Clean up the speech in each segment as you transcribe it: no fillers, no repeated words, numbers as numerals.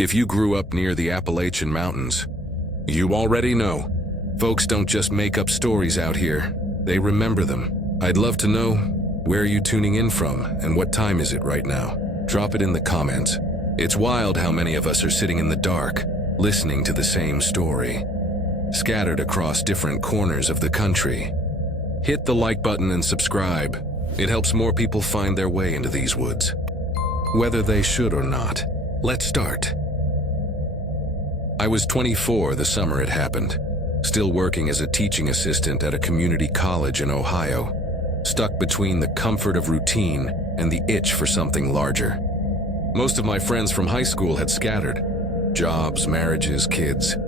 If you grew up near the Appalachian Mountains, you already know. Folks don't just make up stories out here, they remember them. I'd love to know, where are you tuning in from and what time is it right now? Drop it in the comments. It's wild how many of us are sitting in the dark, listening to the same story, scattered across different corners of the country. Hit the like button and subscribe. It helps more people find their way into these woods, whether they should or not. Let's start. I was 24 the summer it happened, still working as a teaching assistant at a community college in Ohio, stuck between the comfort of routine and the itch for something larger. Most of my friends from high school had scattered. Jobs, marriages, kids.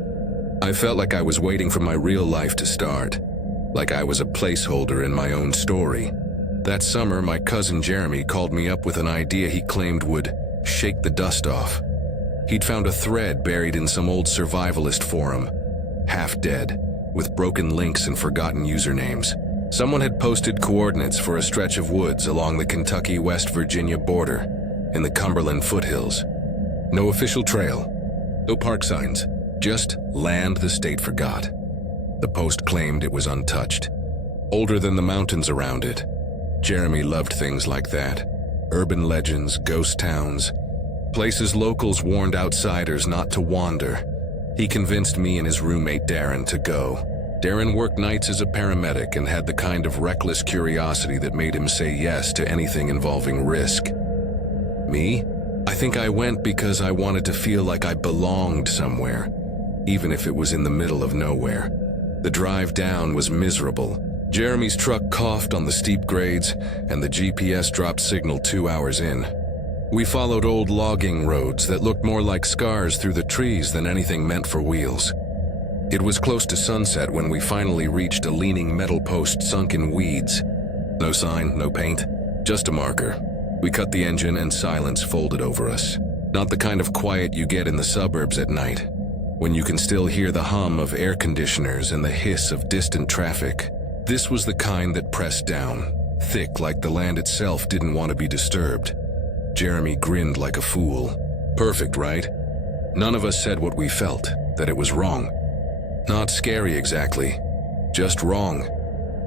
I felt like I was waiting for my real life to start, like I was a placeholder in my own story. That summer, my cousin Jeremy called me up with an idea he claimed would shake the dust off. He'd found a thread buried in some old survivalist forum, half dead, with broken links and forgotten usernames. Someone had posted coordinates for a stretch of woods along the Kentucky-West Virginia border in the Cumberland foothills. No official trail, no park signs, just land the state forgot. The post claimed it was untouched, older than the mountains around it. Jeremy loved things like that. Urban legends, ghost towns, places locals warned outsiders not to wander. He convinced me and his roommate Darren to go. Darren worked nights as a paramedic and had the kind of reckless curiosity that made him say yes to anything involving risk. Me? I think I went because I wanted to feel like I belonged somewhere, even if it was in the middle of nowhere. The drive down was miserable. Jeremy's truck coughed on the steep grades, and the GPS dropped signal 2 hours in. We followed old logging roads that looked more like scars through the trees than anything meant for wheels. It was close to sunset when we finally reached a leaning metal post sunk in weeds. No sign, no paint, just a marker. We cut the engine and silence folded over us. Not the kind of quiet you get in the suburbs at night, when you can still hear the hum of air conditioners and the hiss of distant traffic. This was the kind that pressed down, thick like the land itself didn't want to be disturbed. Jeremy grinned like a fool. Perfect, right? None of us said what we felt, that it was wrong. Not scary exactly, just wrong.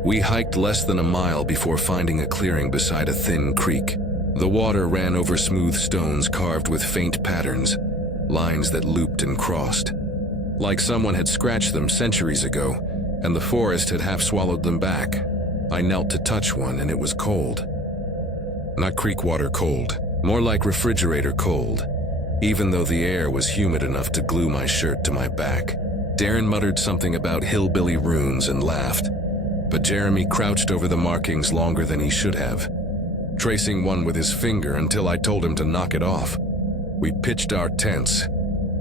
We hiked less than a mile before finding a clearing beside a thin creek. The water ran over smooth stones carved with faint patterns, lines that looped and crossed. Like someone had scratched them centuries ago, and the forest had half swallowed them back. I knelt to touch one, and it was cold. Not creek water cold, more like refrigerator cold, even though the air was humid enough to glue my shirt to my back. Darren muttered something about hillbilly runes and laughed, but Jeremy crouched over the markings longer than he should have, tracing one with his finger until I told him to knock it off. We pitched our tents,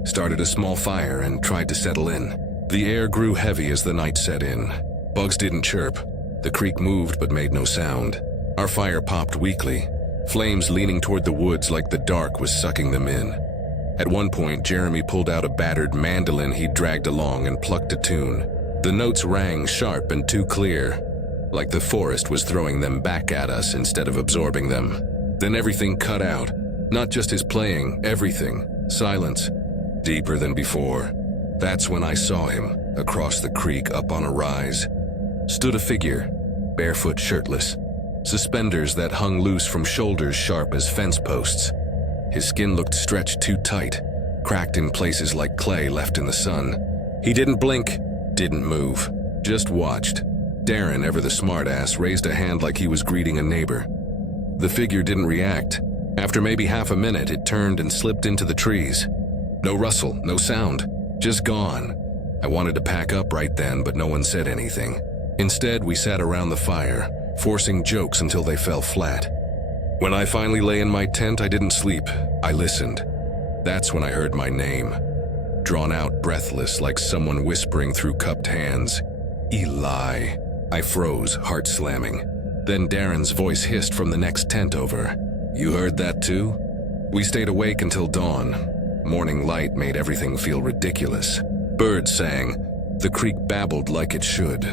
started a small fire, and tried to settle in. The air grew heavy as the night set in. Bugs didn't chirp. The creek moved but made no sound. Our fire popped weakly, flames leaning toward the woods like the dark was sucking them in. At one point, Jeremy pulled out a battered mandolin he'd dragged along and plucked a tune. The notes rang sharp and too clear, like the forest was throwing them back at us instead of absorbing them. Then everything cut out. Not just his playing, everything. Silence, deeper than before. That's when I saw him, across the creek up on a rise. Stood a figure, barefoot, shirtless, suspenders that hung loose from shoulders sharp as fence posts. His skin looked stretched too tight, cracked in places like clay left in the sun. He didn't blink, didn't move, just watched. Darren, ever the smartass, raised a hand like he was greeting a neighbor. The figure didn't react. After maybe half a minute, it turned and slipped into the trees. No rustle, no sound, just gone. I wanted to pack up right then, but no one said anything. Instead, we sat around the fire, forcing jokes until they fell flat. When I finally lay in my tent, I didn't sleep. I listened. That's when I heard my name. Drawn out, breathless, like someone whispering through cupped hands. Eli. I froze, heart slamming. Then Darren's voice hissed from the next tent over. You heard that too? We stayed awake until dawn. Morning light made everything feel ridiculous. Birds sang. The creek babbled like it should.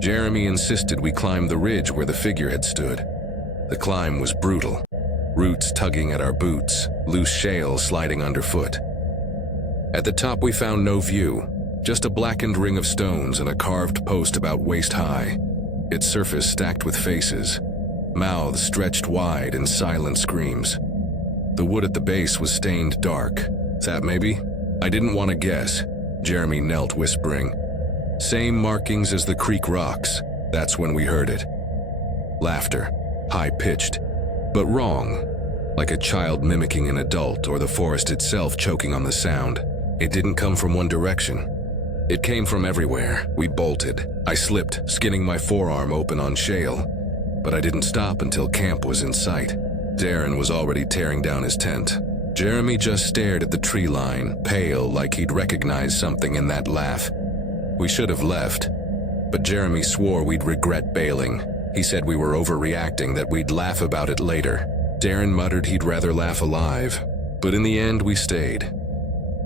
Jeremy insisted we climb the ridge where the figure had stood. The climb was brutal. Roots tugging at our boots, loose shale sliding underfoot. At the top we found no view, just a blackened ring of stones and a carved post about waist high, its surface stacked with faces, mouths stretched wide in silent screams. The wood at the base was stained dark. That maybe? I didn't want to guess. Jeremy knelt, whispering. Same markings as the creek rocks. That's when we heard it. Laughter, high-pitched, but wrong, like a child mimicking an adult or the forest itself choking on the sound. It didn't come from one direction. It came from everywhere. We bolted. I slipped, skinning my forearm open on shale. But I didn't stop until camp was in sight. Darren was already tearing down his tent. Jeremy just stared at the tree line, pale like he'd recognized something in that laugh. We should have left, but Jeremy swore we'd regret bailing. He said we were overreacting, that we'd laugh about it later. Darren muttered he'd rather laugh alive, but in the end we stayed.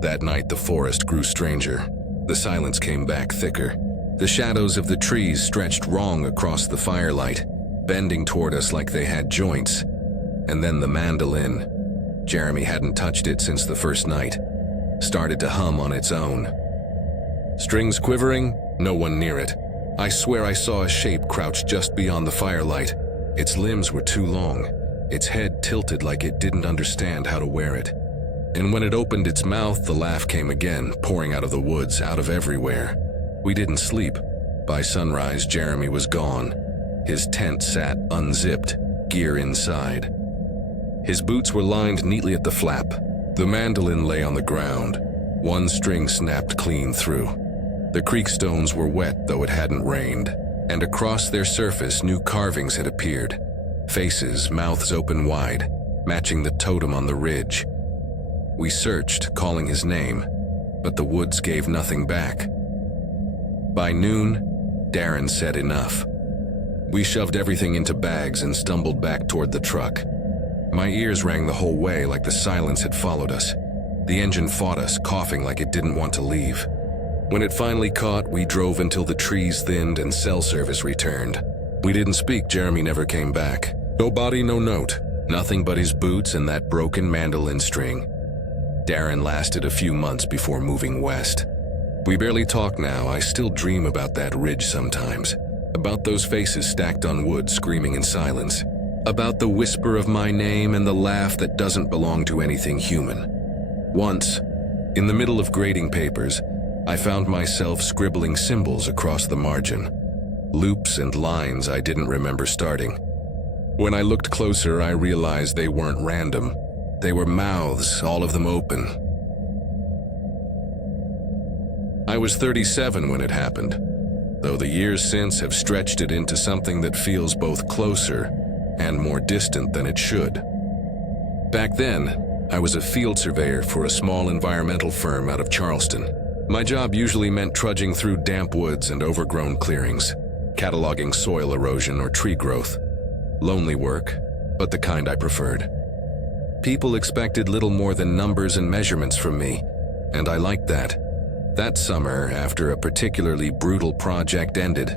That night the forest grew stranger. The silence came back thicker. The shadows of the trees stretched wrong across the firelight, bending toward us like they had joints. And then the mandolin, Jeremy hadn't touched it since the first night, started to hum on its own. Strings quivering, no one near it. I swear I saw a shape crouched just beyond the firelight. Its limbs were too long, its head tilted like it didn't understand how to wear it. And when it opened its mouth, the laugh came again, pouring out of the woods, out of everywhere. We didn't sleep. By sunrise, Jeremy was gone. His tent sat unzipped, gear inside. His boots were lined neatly at the flap. The mandolin lay on the ground. One string snapped clean through. The creek stones were wet, though it hadn't rained, and across their surface new carvings had appeared. Faces, mouths open wide, matching the totem on the ridge. We searched, calling his name, but the woods gave nothing back. By noon, Darren said enough. We shoved everything into bags and stumbled back toward the truck. My ears rang the whole way like the silence had followed us. The engine fought us, coughing like it didn't want to leave. When it finally caught, we drove until the trees thinned and cell service returned. We didn't speak. Jeremy never came back. No body, no note. Nothing but his boots and that broken mandolin string. Darren lasted a few months before moving west. We barely talk now. I still dream about that ridge sometimes. About those faces stacked on wood screaming in silence. About the whisper of my name and the laugh that doesn't belong to anything human. Once, in the middle of grading papers, I found myself scribbling symbols across the margin. Loops and lines I didn't remember starting. When I looked closer, I realized they weren't random. They were mouths, all of them open. I was 37 when it happened, though the years since have stretched it into something that feels both closer and more distant than it should. Back then, I was a field surveyor for a small environmental firm out of Charleston. My job usually meant trudging through damp woods and overgrown clearings, cataloging soil erosion or tree growth. Lonely work, but the kind I preferred. People expected little more than numbers and measurements from me, and I liked that. That summer, after a particularly brutal project ended,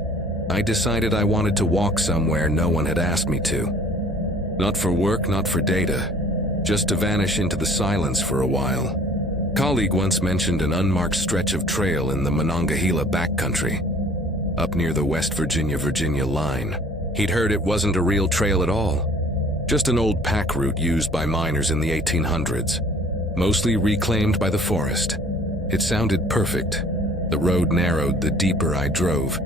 I decided I wanted to walk somewhere no one had asked me to. Not for work, not for data, just to vanish into the silence for a while. A colleague once mentioned an unmarked stretch of trail in the Monongahela backcountry, up near the West Virginia line. He'd heard it wasn't a real trail at all, just an old pack route used by miners in the 1800s, mostly reclaimed by the forest. It sounded perfect. The road narrowed the deeper I drove,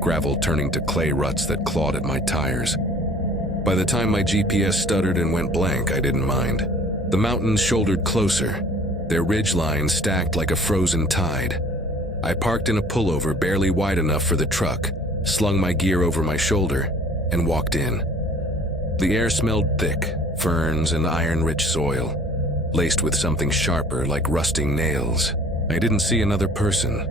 gravel turning to clay ruts that clawed at my tires. By the time my GPS stuttered and went blank, I didn't mind. The mountains shouldered closer, their ridgelines stacked like a frozen tide. I parked in a pullover barely wide enough for the truck, slung my gear over my shoulder, and walked in. The air smelled thick, ferns and iron-rich soil, laced with something sharper like rusting nails. I didn't see another person,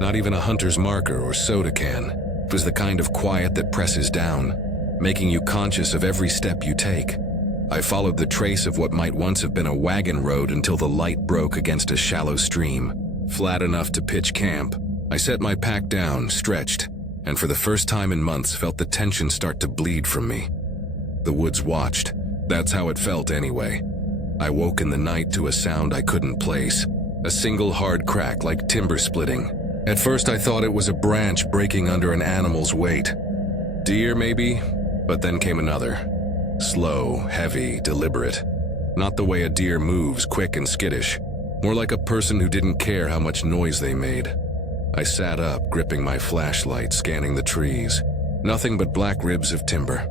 not even a hunter's marker or soda can. It was the kind of quiet that presses down, making you conscious of every step you take. I followed the trace of what might once have been a wagon road until the light broke against a shallow stream. Flat enough to pitch camp, I set my pack down, stretched, and for the first time in months felt the tension start to bleed from me. The woods watched. That's how it felt anyway. I woke in the night to a sound I couldn't place. a single hard crack like timber splitting. At first I thought it was a branch breaking under an animal's weight. Deer, maybe? But then came another. Slow, heavy, deliberate. Not the way a deer moves, quick and skittish. More like a person who didn't care how much noise they made. I sat up, gripping my flashlight, scanning the trees. Nothing but black ribs of timber.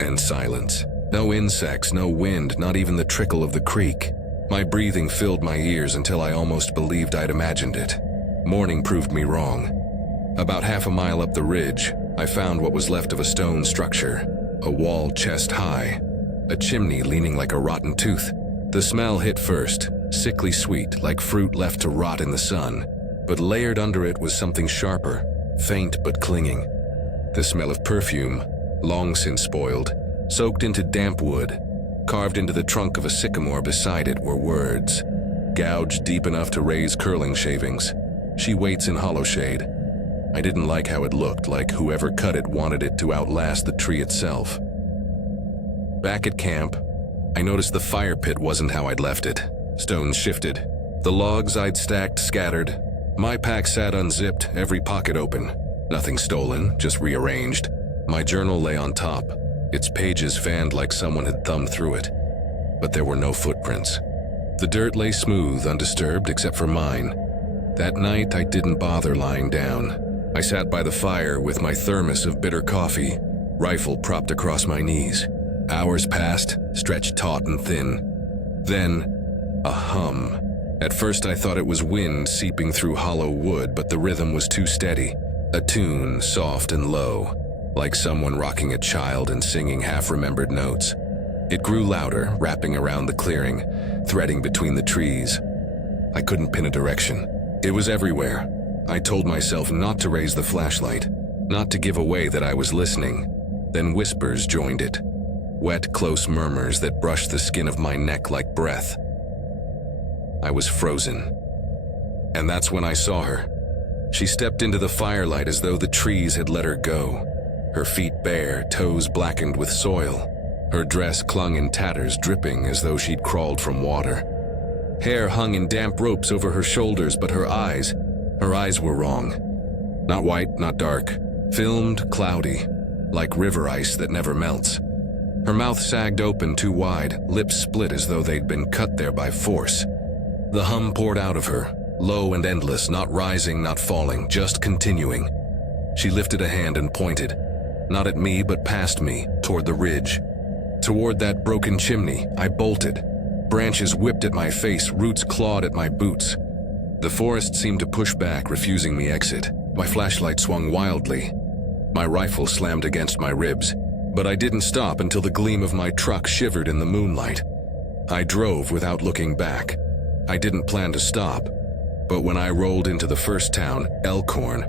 And silence. No insects, no wind, not even the trickle of the creek. My breathing filled my ears until I almost believed I'd imagined it. Morning proved me wrong. About half a mile up the ridge, I found what was left of a stone structure. A wall chest high. A chimney leaning like a rotten tooth. The smell hit first, sickly sweet, like fruit left to rot in the sun. But layered under it was something sharper, faint but clinging. The smell of perfume, long since spoiled, soaked into damp wood. Carved into the trunk of a sycamore beside it were words, gouged deep enough to raise curling shavings. She waits in hollow shade. I didn't like how it looked, like whoever cut it wanted it to outlast the tree itself. Back at camp, I noticed the fire pit wasn't how I'd left it. Stones shifted. The logs I'd stacked scattered. My pack sat unzipped, every pocket open. Nothing stolen, just rearranged. My journal lay on top, its pages fanned like someone had thumbed through it. But there were no footprints. The dirt lay smooth, undisturbed, except for mine. That night, I didn't bother lying down. I sat by the fire with my thermos of bitter coffee, rifle propped across my knees. Hours passed, stretched taut and thin. Then, a hum. At first I thought it was wind seeping through hollow wood, but the rhythm was too steady. A tune, soft and low, like someone rocking a child and singing half-remembered notes. It grew louder, wrapping around the clearing, threading between the trees. I couldn't pin a direction. It was everywhere. I told myself not to raise the flashlight, not to give away that I was listening. Then whispers joined it. Wet, close murmurs that brushed the skin of my neck like breath. I was frozen. And that's when I saw her. She stepped into the firelight as though the trees had let her go. Her feet bare, toes blackened with soil. Her dress clung in tatters, dripping as though she'd crawled from water. Hair hung in damp ropes over her shoulders, but her eyes were wrong. Not white, not dark. Filmed, cloudy, like river ice that never melts. Her mouth sagged open too wide, lips split as though they'd been cut there by force. The hum poured out of her, low and endless, not rising, not falling, just continuing. She lifted a hand and pointed, not at me but past me, toward the ridge. Toward that broken chimney, I bolted. Branches whipped at my face, roots clawed at my boots. The forest seemed to push back, refusing me exit. My flashlight swung wildly. My rifle slammed against my ribs, but I didn't stop until the gleam of my truck shivered in the moonlight. I drove without looking back. I didn't plan to stop, but when I rolled into the first town, Elkhorn,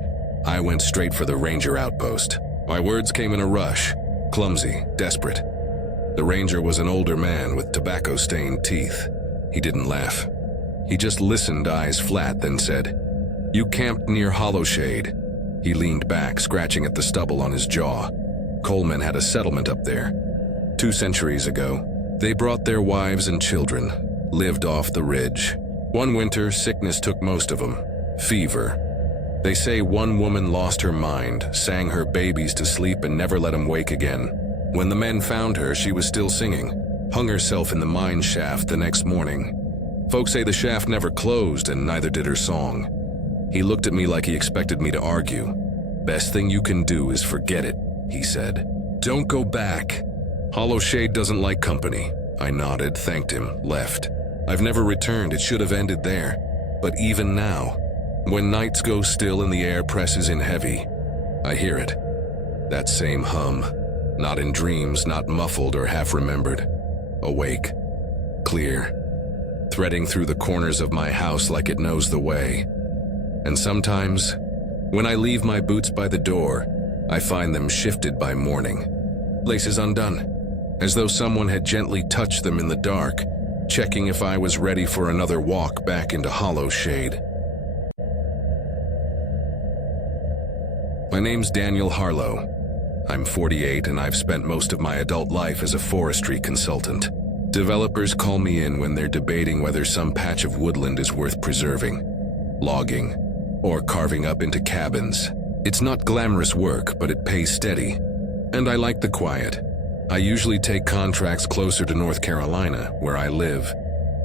I went straight for the ranger outpost. My words came in a rush, clumsy, desperate. The ranger was an older man with tobacco-stained teeth. He didn't laugh. He just listened, eyes flat, then said, "You camped near Hollow Shade." He leaned back, scratching at the stubble on his jaw. Coleman had a settlement up there. 2 centuries ago, they brought their wives and children, lived off the ridge. One winter, sickness took most of them. Fever. They say one woman lost her mind, sang her babies to sleep and never let them wake again. When the men found her, she was still singing, hung herself in the mine shaft the next morning. Folks say the shaft never closed and neither did her song. He looked at me like he expected me to argue. "Best thing you can do is forget it," he said. "Don't go back. Hollow Shade doesn't like company." I nodded, thanked him, left. I've never returned, it should have ended there. But even now, when nights go still and the air presses in heavy, I hear it. That same hum. Not in dreams, not muffled or half-remembered. Awake. Clear. Threading through the corners of my house like it knows the way. And sometimes, when I leave my boots by the door, I find them shifted by morning. Laces undone, as though someone had gently touched them in the dark, checking if I was ready for another walk back into Hollow Shade. My name's Daniel Harlow. I'm 48 and I've spent most of my adult life as a forestry consultant. Developers call me in when they're debating whether some patch of woodland is worth preserving, logging, or carving up into cabins. It's not glamorous work, but it pays steady, and I like the quiet. I usually take contracts closer to North Carolina, where I live,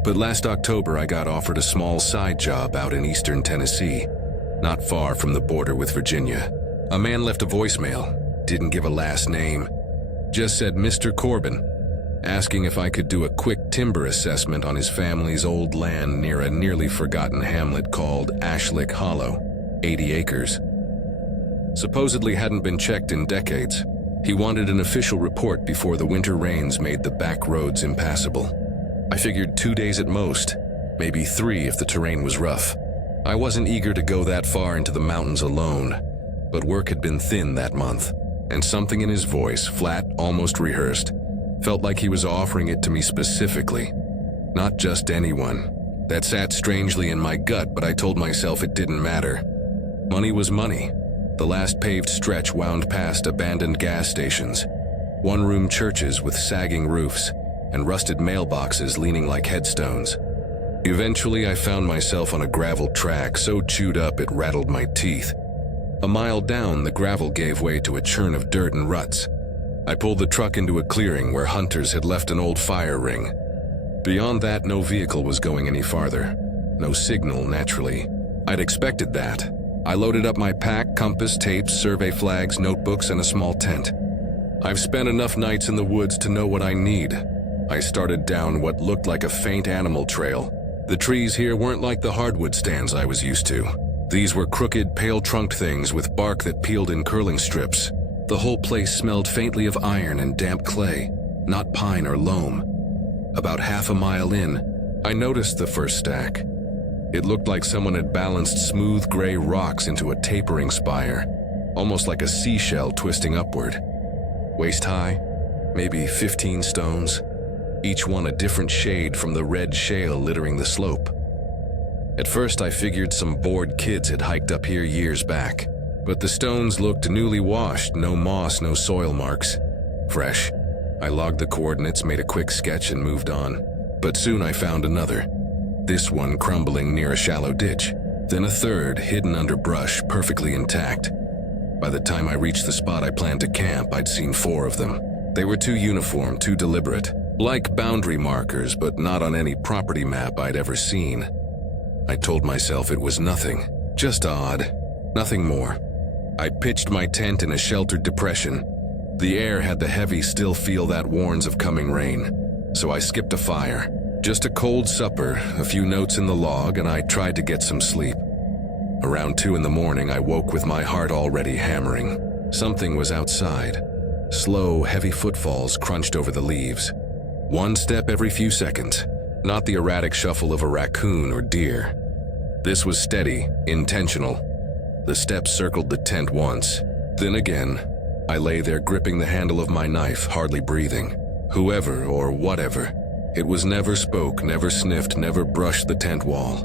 but last October I got offered a small side job out in eastern Tennessee, not far from the border with Virginia. A man left a voicemail, didn't give a last name, just said Mr. Corbin, asking if I could do a quick timber assessment on his family's old land near a nearly forgotten hamlet called Ashlick Hollow, 80 acres. Supposedly hadn't been checked in decades. He wanted an official report before the winter rains made the back roads impassable. I figured 2 days at most, maybe 3 if the terrain was rough. I wasn't eager to go that far into the mountains alone, but work had been thin that month, and something in his voice, flat, almost rehearsed, felt like he was offering it to me specifically, not just anyone. That sat strangely in my gut, but I told myself it didn't matter. Money was money. The last paved stretch wound past abandoned gas stations, one-room churches with sagging roofs, and rusted mailboxes leaning like headstones. Eventually, I found myself on a gravel track so chewed up it rattled my teeth. A mile down, the gravel gave way to a churn of dirt and ruts. I pulled the truck into a clearing where hunters had left an old fire ring. Beyond that, no vehicle was going any farther. No signal, naturally. I'd expected that. I loaded up my pack, compass, tapes, survey flags, notebooks, and a small tent. I've spent enough nights in the woods to know what I need. I started down what looked like a faint animal trail. The trees here weren't like the hardwood stands I was used to. These were crooked, pale-trunked things with bark that peeled in curling strips. The whole place smelled faintly of iron and damp clay, not pine or loam. About half a mile in, I noticed the first stack. It looked like someone had balanced smooth gray rocks into a tapering spire, almost like a seashell twisting upward. Waist high, maybe 15 stones, each one a different shade from the red shale littering the slope. At first I figured some bored kids had hiked up here years back. But the stones looked newly washed, no moss, no soil marks. Fresh. I logged the coordinates, made a quick sketch, and moved on. But soon I found another. This one crumbling near a shallow ditch. Then a third, hidden under brush, perfectly intact. By the time I reached the spot I planned to camp, I'd seen 4 of them. They were too uniform, too deliberate. Like boundary markers, but not on any property map I'd ever seen. I told myself it was nothing. Just odd. Nothing more. I pitched my tent in a sheltered depression. The air had the heavy, still feel that warns of coming rain, so I skipped a fire. Just a cold supper, a few notes in the log, and I tried to get some sleep. Around 2 in the morning, I woke with my heart already hammering. Something was outside. Slow, heavy footfalls crunched over the leaves. One step every few seconds, not the erratic shuffle of a raccoon or deer. This was steady, intentional. The steps circled the tent once, then again. I lay there gripping the handle of my knife, hardly breathing. Whoever or whatever, it was never spoke, never sniffed, never brushed the tent wall.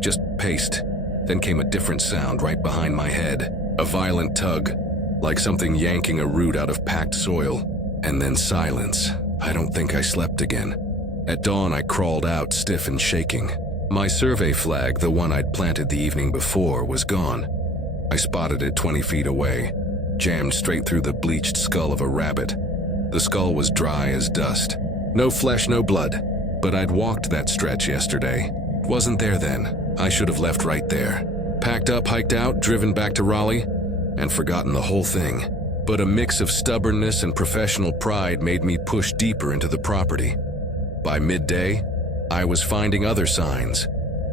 Just paced. Then came a different sound right behind my head, a violent tug, like something yanking a root out of packed soil. And then silence. I don't think I slept again. At dawn, I crawled out, stiff and shaking. My survey flag, the one I'd planted the evening before, was gone. I spotted it 20 feet away, jammed straight through the bleached skull of a rabbit. The skull was dry as dust. No flesh, no blood. But I'd walked that stretch yesterday. It wasn't there then. I should have left right there. Packed up, hiked out, driven back to Raleigh, and forgotten the whole thing. But a mix of stubbornness and professional pride made me push deeper into the property. By midday, I was finding other signs.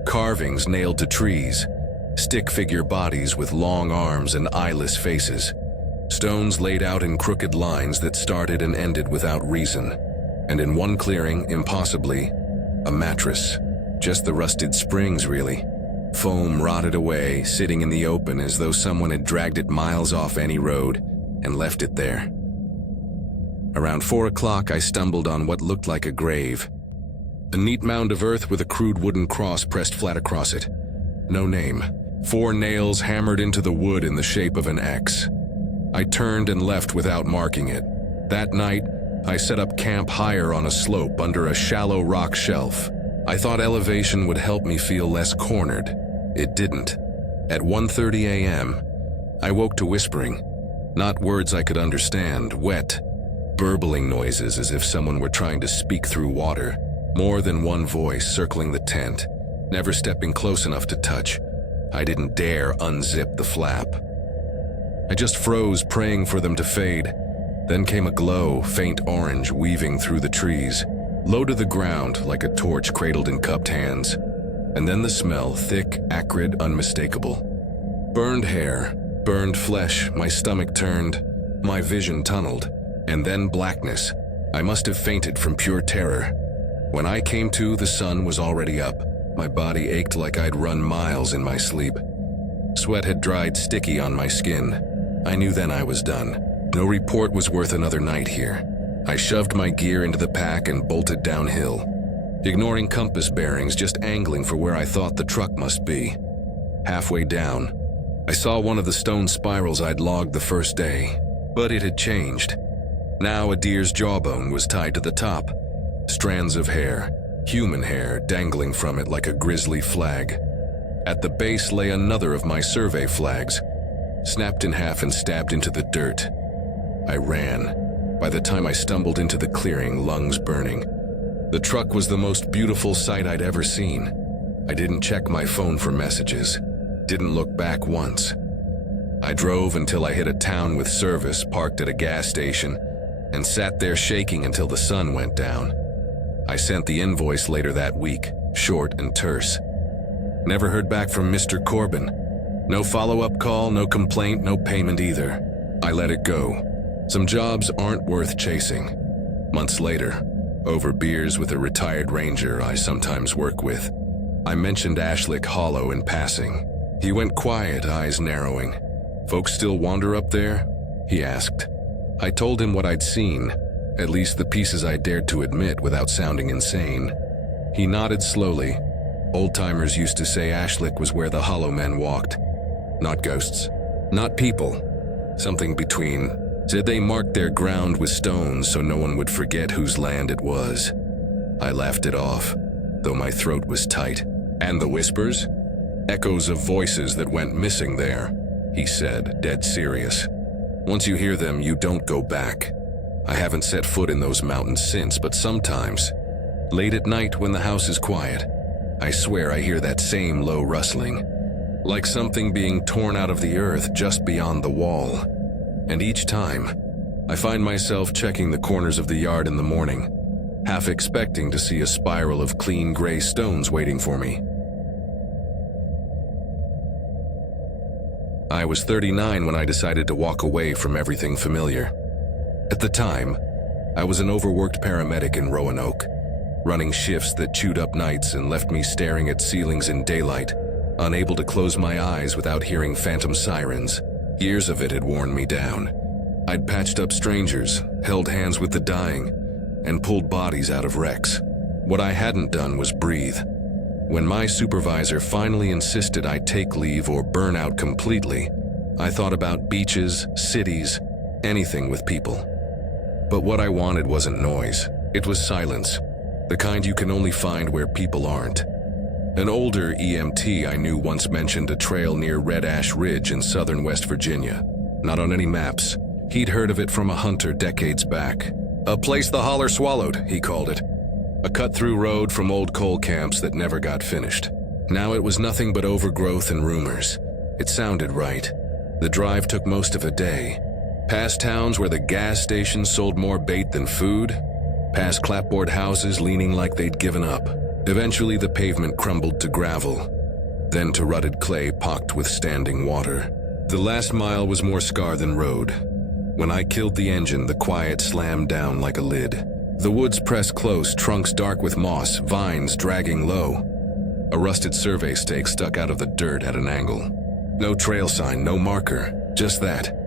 Carvings nailed to trees. Stick figure bodies with long arms and eyeless faces. Stones laid out in crooked lines that started and ended without reason. And in one clearing, impossibly, a mattress. Just the rusted springs, really. Foam rotted away, sitting in the open as though someone had dragged it miles off any road and left it there. Around 4 o'clock, I stumbled on what looked like a grave. A neat mound of earth with a crude wooden cross pressed flat across it. No name. 4 nails hammered into the wood in the shape of an X. I turned and left without marking it. That night, I set up camp higher on a slope under a shallow rock shelf. I thought elevation would help me feel less cornered. It didn't. At 1:30 a.m., I woke to whispering. Not words I could understand, wet, burbling noises as if someone were trying to speak through water. More than one voice circling the tent, never stepping close enough to touch. I didn't dare unzip the flap. I just froze, praying for them to fade. Then came a glow, faint orange, weaving through the trees, low to the ground like a torch cradled in cupped hands. And then the smell, thick, acrid, unmistakable. Burned hair, burned flesh, my stomach turned, my vision tunneled, and then blackness. I must have fainted from pure terror. When I came to, the sun was already up. My body ached like I'd run miles in my sleep. Sweat had dried sticky on my skin. I knew then I was done. No report was worth another night here. I shoved my gear into the pack and bolted downhill, ignoring compass bearings, just angling for where I thought the truck must be. Halfway down, I saw one of the stone spirals I'd logged the first day, but it had changed. Now a deer's jawbone was tied to the top, strands of hair, human hair, dangling from it like a grisly flag. At the base lay another of my survey flags, snapped in half and stabbed into the dirt. I ran. By the time I stumbled into the clearing, lungs burning. The truck was the most beautiful sight I'd ever seen. I didn't check my phone for messages, didn't look back once. I drove until I hit a town with service, parked at a gas station, and sat there shaking until the sun went down. I sent the invoice later that week, short and terse. Never heard back from Mr. Corbin. No follow-up call, no complaint, no payment either. I let it go. Some jobs aren't worth chasing. Months later, over beers with a retired ranger I sometimes work with, I mentioned Ashlick Hollow in passing. He went quiet, eyes narrowing. "Folks still wander up there?" he asked. I told him what I'd seen, at least the pieces I dared to admit without sounding insane. He nodded slowly. Old-timers used to say Ashlick was where the Hollow Men walked. Not ghosts, not people. Something between. Said they marked their ground with stones so no one would forget whose land it was. I laughed it off, though my throat was tight. "And the whispers?" "Echoes of voices that went missing there," he said, dead serious. "Once you hear them, you don't go back. I haven't set foot in those mountains since, but sometimes, late at night when the house is quiet, I swear I hear that same low rustling, like something being torn out of the earth just beyond the wall. And each time, I find myself checking the corners of the yard in the morning, half expecting to see a spiral of clean gray stones waiting for me." I was 39 when I decided to walk away from everything familiar. At the time, I was an overworked paramedic in Roanoke, running shifts that chewed up nights and left me staring at ceilings in daylight, unable to close my eyes without hearing phantom sirens. Years of it had worn me down. I'd patched up strangers, held hands with the dying, and pulled bodies out of wrecks. What I hadn't done was breathe. When my supervisor finally insisted I take leave or burn out completely, I thought about beaches, cities, anything with people. But what I wanted wasn't noise. It was silence, the kind you can only find where people aren't. An older EMT I knew once mentioned a trail near Red Ash Ridge in southern West Virginia. Not on any maps. He'd heard of it from a hunter decades back. "A place the holler swallowed," he called it. A cut-through road from old coal camps that never got finished. Now it was nothing but overgrowth and rumors. It sounded right. The drive took most of a day. Past towns where the gas stations sold more bait than food. Past clapboard houses leaning like they'd given up. Eventually the pavement crumbled to gravel, then to rutted clay pocked with standing water. The last mile was more scar than road. When I killed the engine, the quiet slammed down like a lid. The woods pressed close, trunks dark with moss, vines dragging low. A rusted survey stake stuck out of the dirt at an angle. No trail sign, no marker, just that.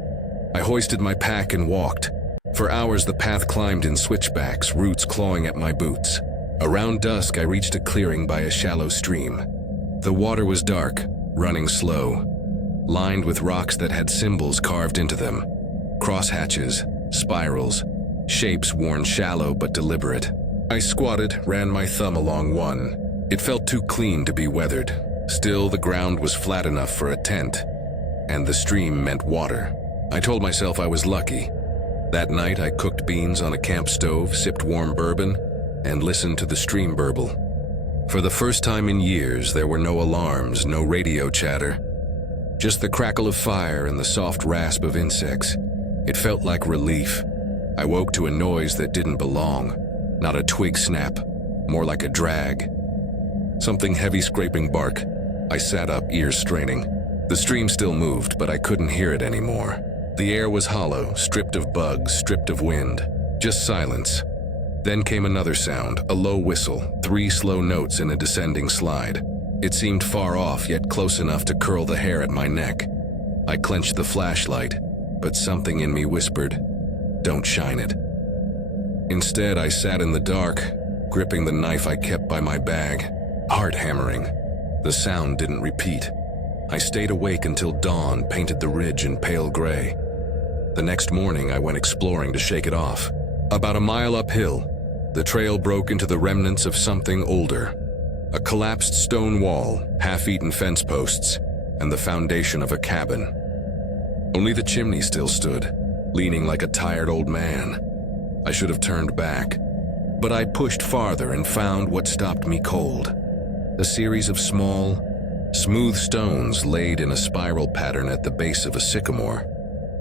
I hoisted my pack and walked. For hours the path climbed in switchbacks, roots clawing at my boots. Around dusk I reached a clearing by a shallow stream. The water was dark, running slow, lined with rocks that had symbols carved into them. Crosshatches, spirals, shapes worn shallow but deliberate. I squatted, ran my thumb along one. It felt too clean to be weathered. Still, the ground was flat enough for a tent, and the stream meant water. I told myself I was lucky. That night, I cooked beans on a camp stove, sipped warm bourbon, and listened to the stream burble. For the first time in years, there were no alarms, no radio chatter, just the crackle of fire and the soft rasp of insects. It felt like relief. I woke to a noise that didn't belong. Not a twig snap, more like a drag. Something heavy scraping bark. I sat up, ears straining. The stream still moved, but I couldn't hear it anymore. The air was hollow, stripped of bugs, stripped of wind. Just silence. Then came another sound, a low whistle, 3 slow notes in a descending slide. It seemed far off, yet close enough to curl the hair at my neck. I clenched the flashlight, but something in me whispered, "Don't shine it." Instead, I sat in the dark, gripping the knife I kept by my bag, heart hammering. The sound didn't repeat. I stayed awake until dawn painted the ridge in pale gray. The next morning, I went exploring to shake it off. About a mile uphill, the trail broke into the remnants of something older. A collapsed stone wall, half-eaten fence posts, and the foundation of a cabin. Only the chimney still stood, leaning like a tired old man. I should have turned back, but I pushed farther and found what stopped me cold. A series of small, smooth stones laid in a spiral pattern at the base of a sycamore.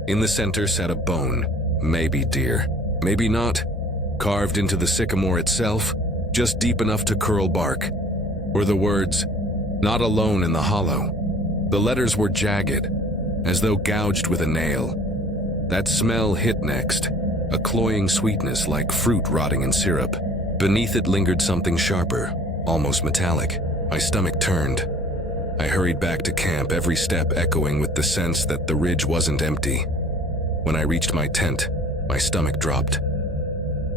In the center sat a bone, maybe deer, maybe not, carved into the sycamore itself, just deep enough to curl bark, were the words, "Not alone in the hollow." The letters were jagged, as though gouged with a nail. That smell hit next, a cloying sweetness like fruit rotting in syrup. Beneath it lingered something sharper, almost metallic. My stomach turned. I hurried back to camp, every step echoing with the sense that the ridge wasn't empty. When I reached my tent, my stomach dropped.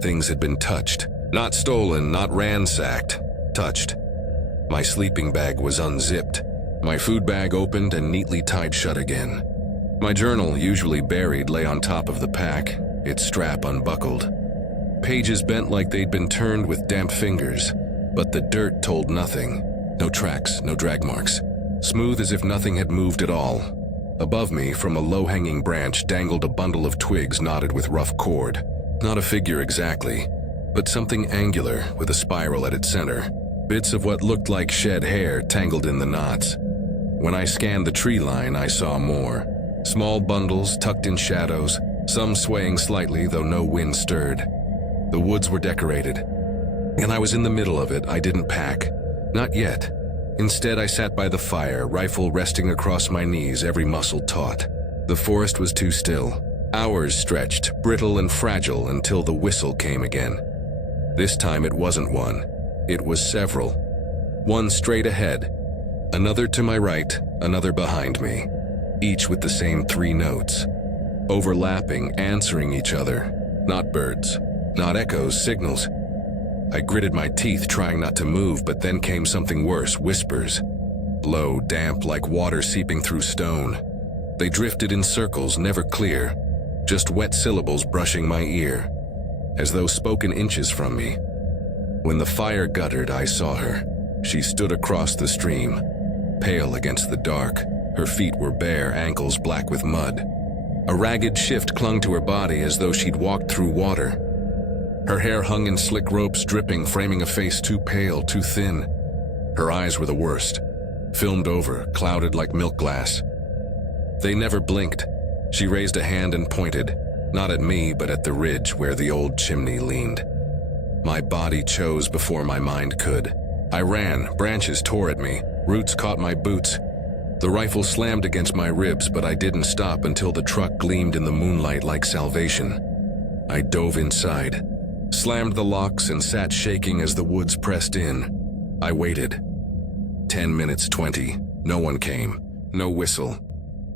Things had been touched. Not stolen, not ransacked. Touched. My sleeping bag was unzipped. My food bag opened and neatly tied shut again. My journal, usually buried, lay on top of the pack, its strap unbuckled. Pages bent like they'd been turned with damp fingers, but the dirt told nothing. No tracks, no drag marks. Smooth as if nothing had moved at all. Above me, from a low-hanging branch, dangled a bundle of twigs knotted with rough cord. Not a figure exactly, but something angular with a spiral at its center. Bits of what looked like shed hair tangled in the knots. When I scanned the tree line, I saw more. Small bundles tucked in shadows, some swaying slightly though no wind stirred. The woods were decorated, and I was in the middle of it. I didn't pack. Not yet. Instead, I sat by the fire, rifle resting across my knees, every muscle taut. The forest was too still. Hours stretched, brittle and fragile, until the whistle came again. This time it wasn't one. It was several. One straight ahead, another to my right, another behind me, each with the same 3 notes. Overlapping, answering each other. Not birds, not echoes, signals. I gritted my teeth, trying not to move, but then came something worse, whispers. Low, damp, like water seeping through stone. They drifted in circles, never clear, just wet syllables brushing my ear, as though spoken inches from me. When the fire guttered, I saw her. She stood across the stream, pale against the dark. Her feet were bare, ankles black with mud. A ragged shift clung to her body as though she'd walked through water. Her hair hung in slick ropes, dripping, framing a face too pale, too thin. Her eyes were the worst, filmed over, clouded like milk glass. They never blinked. She raised a hand and pointed, not at me, but at the ridge where the old chimney leaned. My body chose before my mind could. I ran, branches tore at me, roots caught my boots. The rifle slammed against my ribs, but I didn't stop until the truck gleamed in the moonlight like salvation. I dove inside, slammed the locks, and sat shaking as the woods pressed in. I waited. 10 minutes, 20. No one came. No whistle.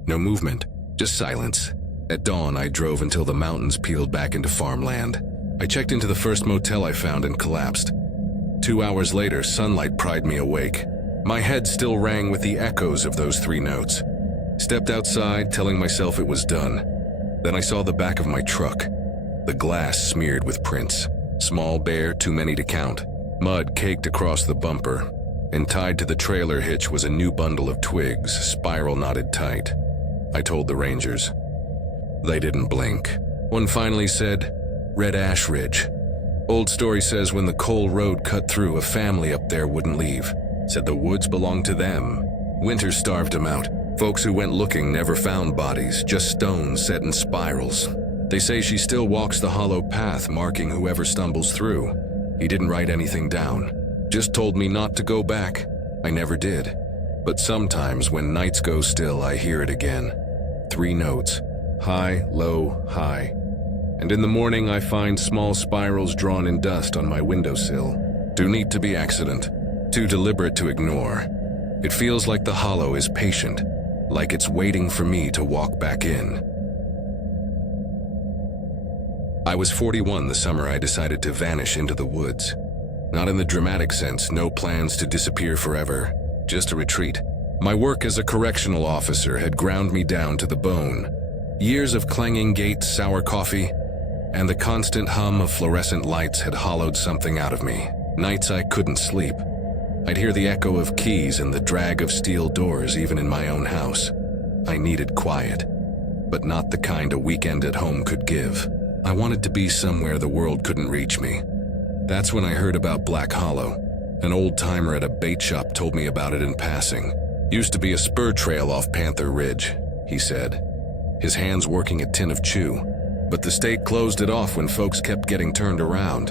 No movement. Just silence. At dawn, I drove until the mountains peeled back into farmland. I checked into the first motel I found and collapsed. 2 hours later, sunlight pried me awake. My head still rang with the echoes of those 3 notes. Stepped outside, telling myself it was done. Then I saw the back of my truck. the glass smeared with prints. Small bear, too many to count. Mud caked across the bumper, and tied to the trailer hitch was a new bundle of twigs, spiral knotted tight. I told the rangers. They didn't blink. One finally said, "Red Ash Ridge. Old story says when the coal road cut through, a family up there wouldn't leave. Said the woods belonged to them. Winter starved them out. Folks who went looking never found bodies, just stones set in spirals. They say she still walks the hollow path, marking whoever stumbles through. He didn't write anything down. Just told me not to go back. I never did. But sometimes when nights go still, I hear it again. 3 notes. High, low, high. And in the morning I find small spirals drawn in dust on my windowsill. Too neat to be accident. Too deliberate to ignore. It feels like the hollow is patient, like it's waiting for me to walk back in. I was 41 the summer I decided to vanish into the woods. Not in the dramatic sense, no plans to disappear forever, just a retreat. My work as a correctional officer had ground me down to the bone. Years of clanging gates, sour coffee, and the constant hum of fluorescent lights had hollowed something out of me. Nights I couldn't sleep. I'd hear the echo of keys and the drag of steel doors even in my own house. I needed quiet, but not the kind a weekend at home could give. I wanted to be somewhere the world couldn't reach me. That's when I heard about Black Hollow. An old-timer at a bait shop told me about it in passing. Used to be a spur trail off Panther Ridge, he said, his hands working a tin of chew. But the state closed it off when folks kept getting turned around.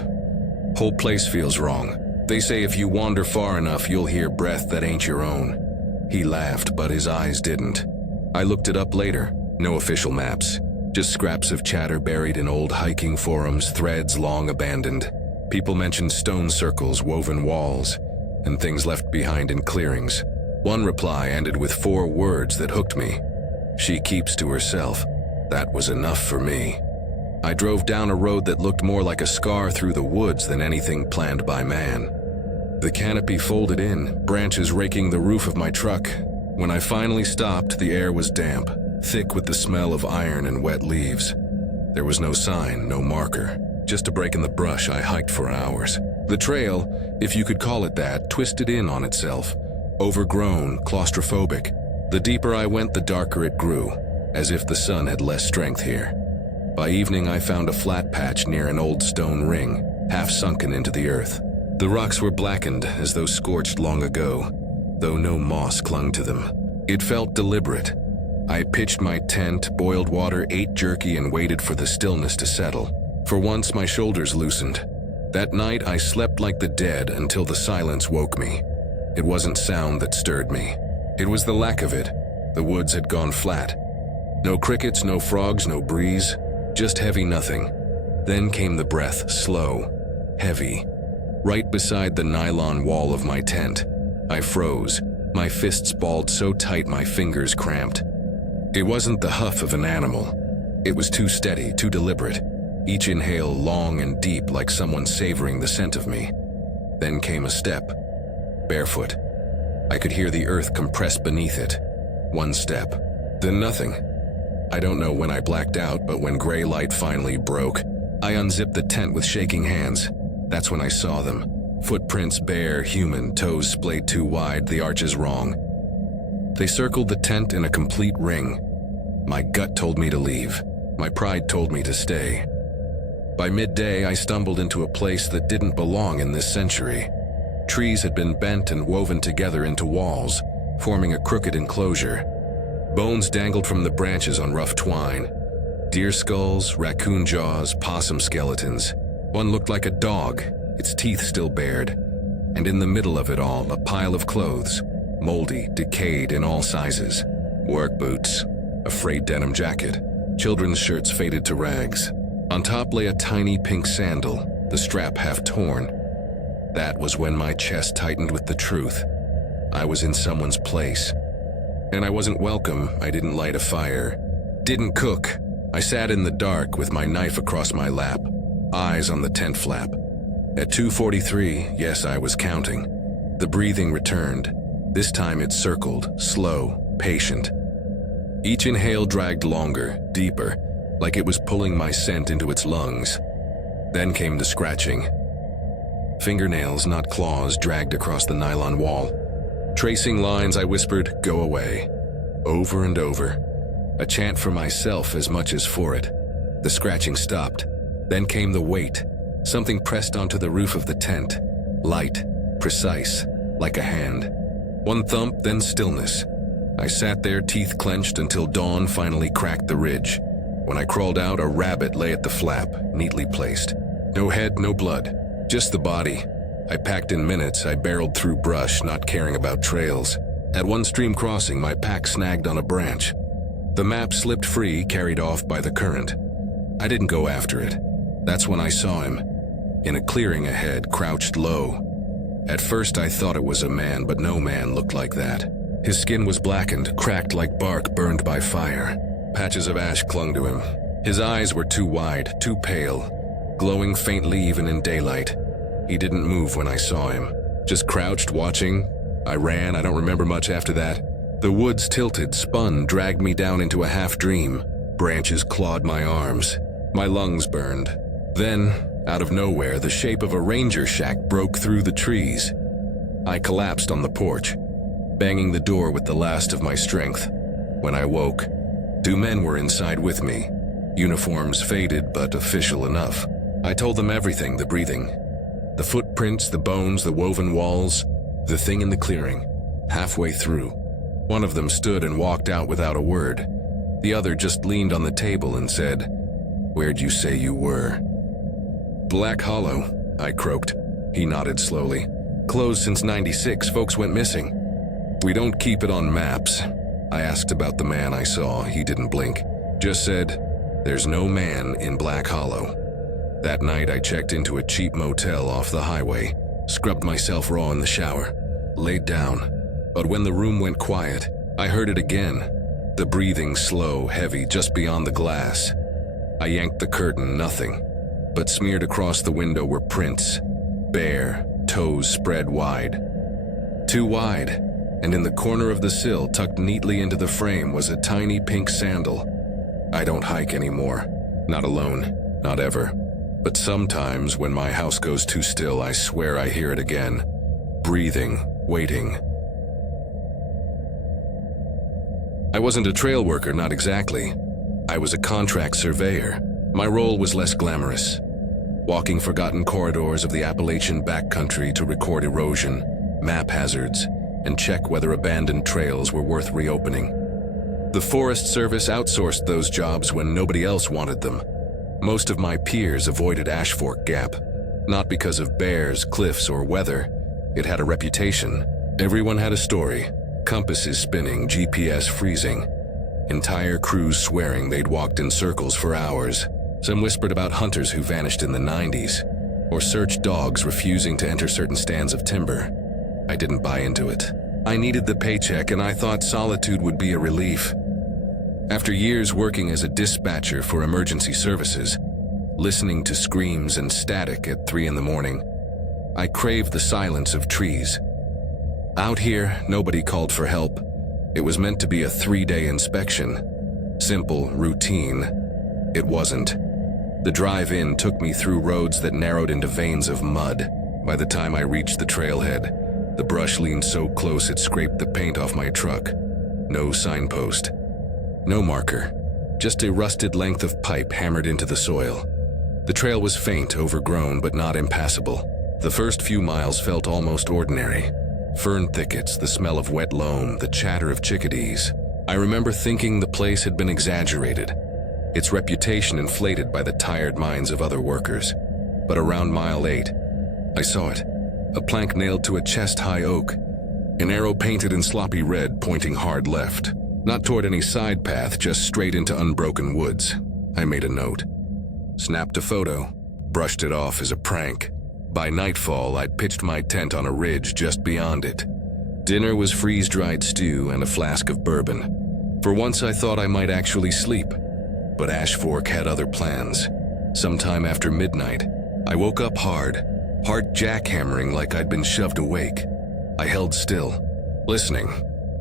Whole place feels wrong. They say if you wander far enough, you'll hear breath that ain't your own. He laughed, but his eyes didn't. I looked it up later. No official maps. Just scraps of chatter buried in old hiking forums, threads long abandoned. People mentioned stone circles, woven walls, and things left behind in clearings. One reply ended with 4 words that hooked me. She keeps to herself. That was enough for me. I drove down a road that looked more like a scar through the woods than anything planned by man. The canopy folded in, branches raking the roof of my truck. When I finally stopped, the air was damp, thick with the smell of iron and wet leaves. There was no sign, no marker. Just a break in the brush. I hiked for hours. The trail, if you could call it that, twisted in on itself. Overgrown, claustrophobic. The deeper I went, the darker it grew, as if the sun had less strength here. By evening, I found a flat patch near an old stone ring, half sunken into the earth. The rocks were blackened, as though scorched long ago, though no moss clung to them. It felt deliberate. I pitched my tent, boiled water, ate jerky, and waited for the stillness to settle. For once, my shoulders loosened. That night, I slept like the dead until the silence woke me. It wasn't sound that stirred me. It was the lack of it. The woods had gone flat. No crickets, no frogs, no breeze. Just heavy nothing. Then came the breath, slow, heavy. Right beside the nylon wall of my tent. I froze. My fists balled so tight my fingers cramped. It wasn't the huff of an animal. It was too steady, too deliberate. Each inhale long and deep, like someone savoring the scent of me. Then came a step. Barefoot. I could hear the earth compress beneath it. One step. Then nothing. I don't know when I blacked out, but when gray light finally broke, I unzipped the tent with shaking hands. That's when I saw them. Footprints bare, human, toes splayed too wide, the arches wrong. They circled the tent in a complete ring. My gut told me to leave. My pride told me to stay. By midday, I stumbled into a place that didn't belong in this century. Trees had been bent and woven together into walls, forming a crooked enclosure. Bones dangled from the branches on rough twine. Deer skulls, raccoon jaws, possum skeletons. One looked like a dog, its teeth still bared. And in the middle of it all, a pile of clothes, moldy, decayed in all sizes. Work boots, a frayed denim jacket, children's shirts faded to rags. On top lay a tiny pink sandal, the strap half torn. That was when my chest tightened with the truth. I was in someone's place. And I wasn't welcome. I didn't light a fire. Didn't cook. I sat in the dark with my knife across my lap, eyes on the tent flap. At 2:43, yes, I was counting. The breathing returned. This time it circled, slow, patient. Each inhale dragged longer, deeper, like it was pulling my scent into its lungs. Then came the scratching. Fingernails, not claws, dragged across the nylon wall. Tracing lines, I whispered, "Go away." Over and over. A chant for myself as much as for it. The scratching stopped. Then came the weight. Something pressed onto the roof of the tent. Light, precise, like a hand. One thump, then stillness. I sat there, teeth clenched, until dawn finally cracked the ridge. When I crawled out, a rabbit lay at the flap, neatly placed. No head, no blood, just the body. I packed in minutes. I barreled through brush, not caring about trails. At one stream crossing, my pack snagged on a branch. The map slipped free, carried off by the current. I didn't go after it. That's when I saw him. In a clearing ahead, crouched low. At first I thought it was a man, but no man looked like that. His skin was blackened, cracked like bark burned by fire. Patches of ash clung to him. His eyes were too wide, too pale, glowing faintly even in daylight. He didn't move when I saw him, just crouched, watching. I ran. I don't remember much after that. The woods tilted, spun, dragged me down into a half-dream. Branches clawed my arms. My lungs burned. Then, out of nowhere, the shape of a ranger shack broke through the trees. I collapsed on the porch, banging the door with the last of my strength. When I woke, 2 men were inside with me. Uniforms faded, but official enough. I told them everything, the breathing. The footprints, the bones, the woven walls, the thing in the clearing. Halfway through, one of them stood and walked out without a word. The other just leaned on the table and said, "Where'd you say you were?" "Black Hollow," I croaked. He nodded slowly. "Closed since '96, folks went missing." "We don't keep it on maps." I asked about the man I saw. He didn't blink. Just said, "There's no man in Black Hollow." That night I checked into a cheap motel off the highway, scrubbed myself raw in the shower, laid down. But when the room went quiet, I heard it again. The breathing slow, heavy, just beyond the glass. I yanked the curtain, nothing. But smeared across the window were prints. Bare, toes spread wide. Too wide, and in the corner of the sill, tucked neatly into the frame, was a tiny pink sandal. I don't hike anymore. Not alone. Not ever. But sometimes, when my house goes too still, I swear I hear it again. Breathing, waiting. I wasn't a trail worker, not exactly. I was a contract surveyor. My role was less glamorous. Walking forgotten corridors of the Appalachian backcountry to record erosion, map hazards, and check whether abandoned trails were worth reopening. The Forest Service outsourced those jobs when nobody else wanted them. Most of my peers avoided Ash Fork Gap, not because of bears, cliffs, or weather. It had a reputation. Everyone had a story. Compasses spinning, GPS freezing. Entire crews swearing they'd walked in circles for hours. Some whispered about hunters who vanished in the '90s, or searched dogs refusing to enter certain stands of timber. I didn't buy into it. I needed the paycheck, and I thought solitude would be a relief. After years working as a dispatcher for emergency services, listening to screams and static at 3 in the morning, I craved the silence of trees. Out here, nobody called for help. It was meant to be a 3-day inspection. Simple, routine. It wasn't. The drive-in took me through roads that narrowed into veins of mud. By the time I reached the trailhead, the brush leaned so close it scraped the paint off my truck. No signpost. No marker. Just a rusted length of pipe hammered into the soil. The trail was faint, overgrown, but not impassable. The first few miles felt almost ordinary. Fern thickets, the smell of wet loam, the chatter of chickadees. I remember thinking the place had been exaggerated, its reputation inflated by the tired minds of other workers. But around mile 8, I saw it. A plank nailed to a chest-high oak. An arrow painted in sloppy red pointing hard left. Not toward any side path, just straight into unbroken woods. I made a note. Snapped a photo. Brushed it off as a prank. By nightfall, I'd pitched my tent on a ridge just beyond it. Dinner was freeze-dried stew and a flask of bourbon. For once I thought I might actually sleep. But Ash Fork had other plans. Sometime after midnight, I woke up hard, heart jackhammering like I'd been shoved awake. I held still, listening.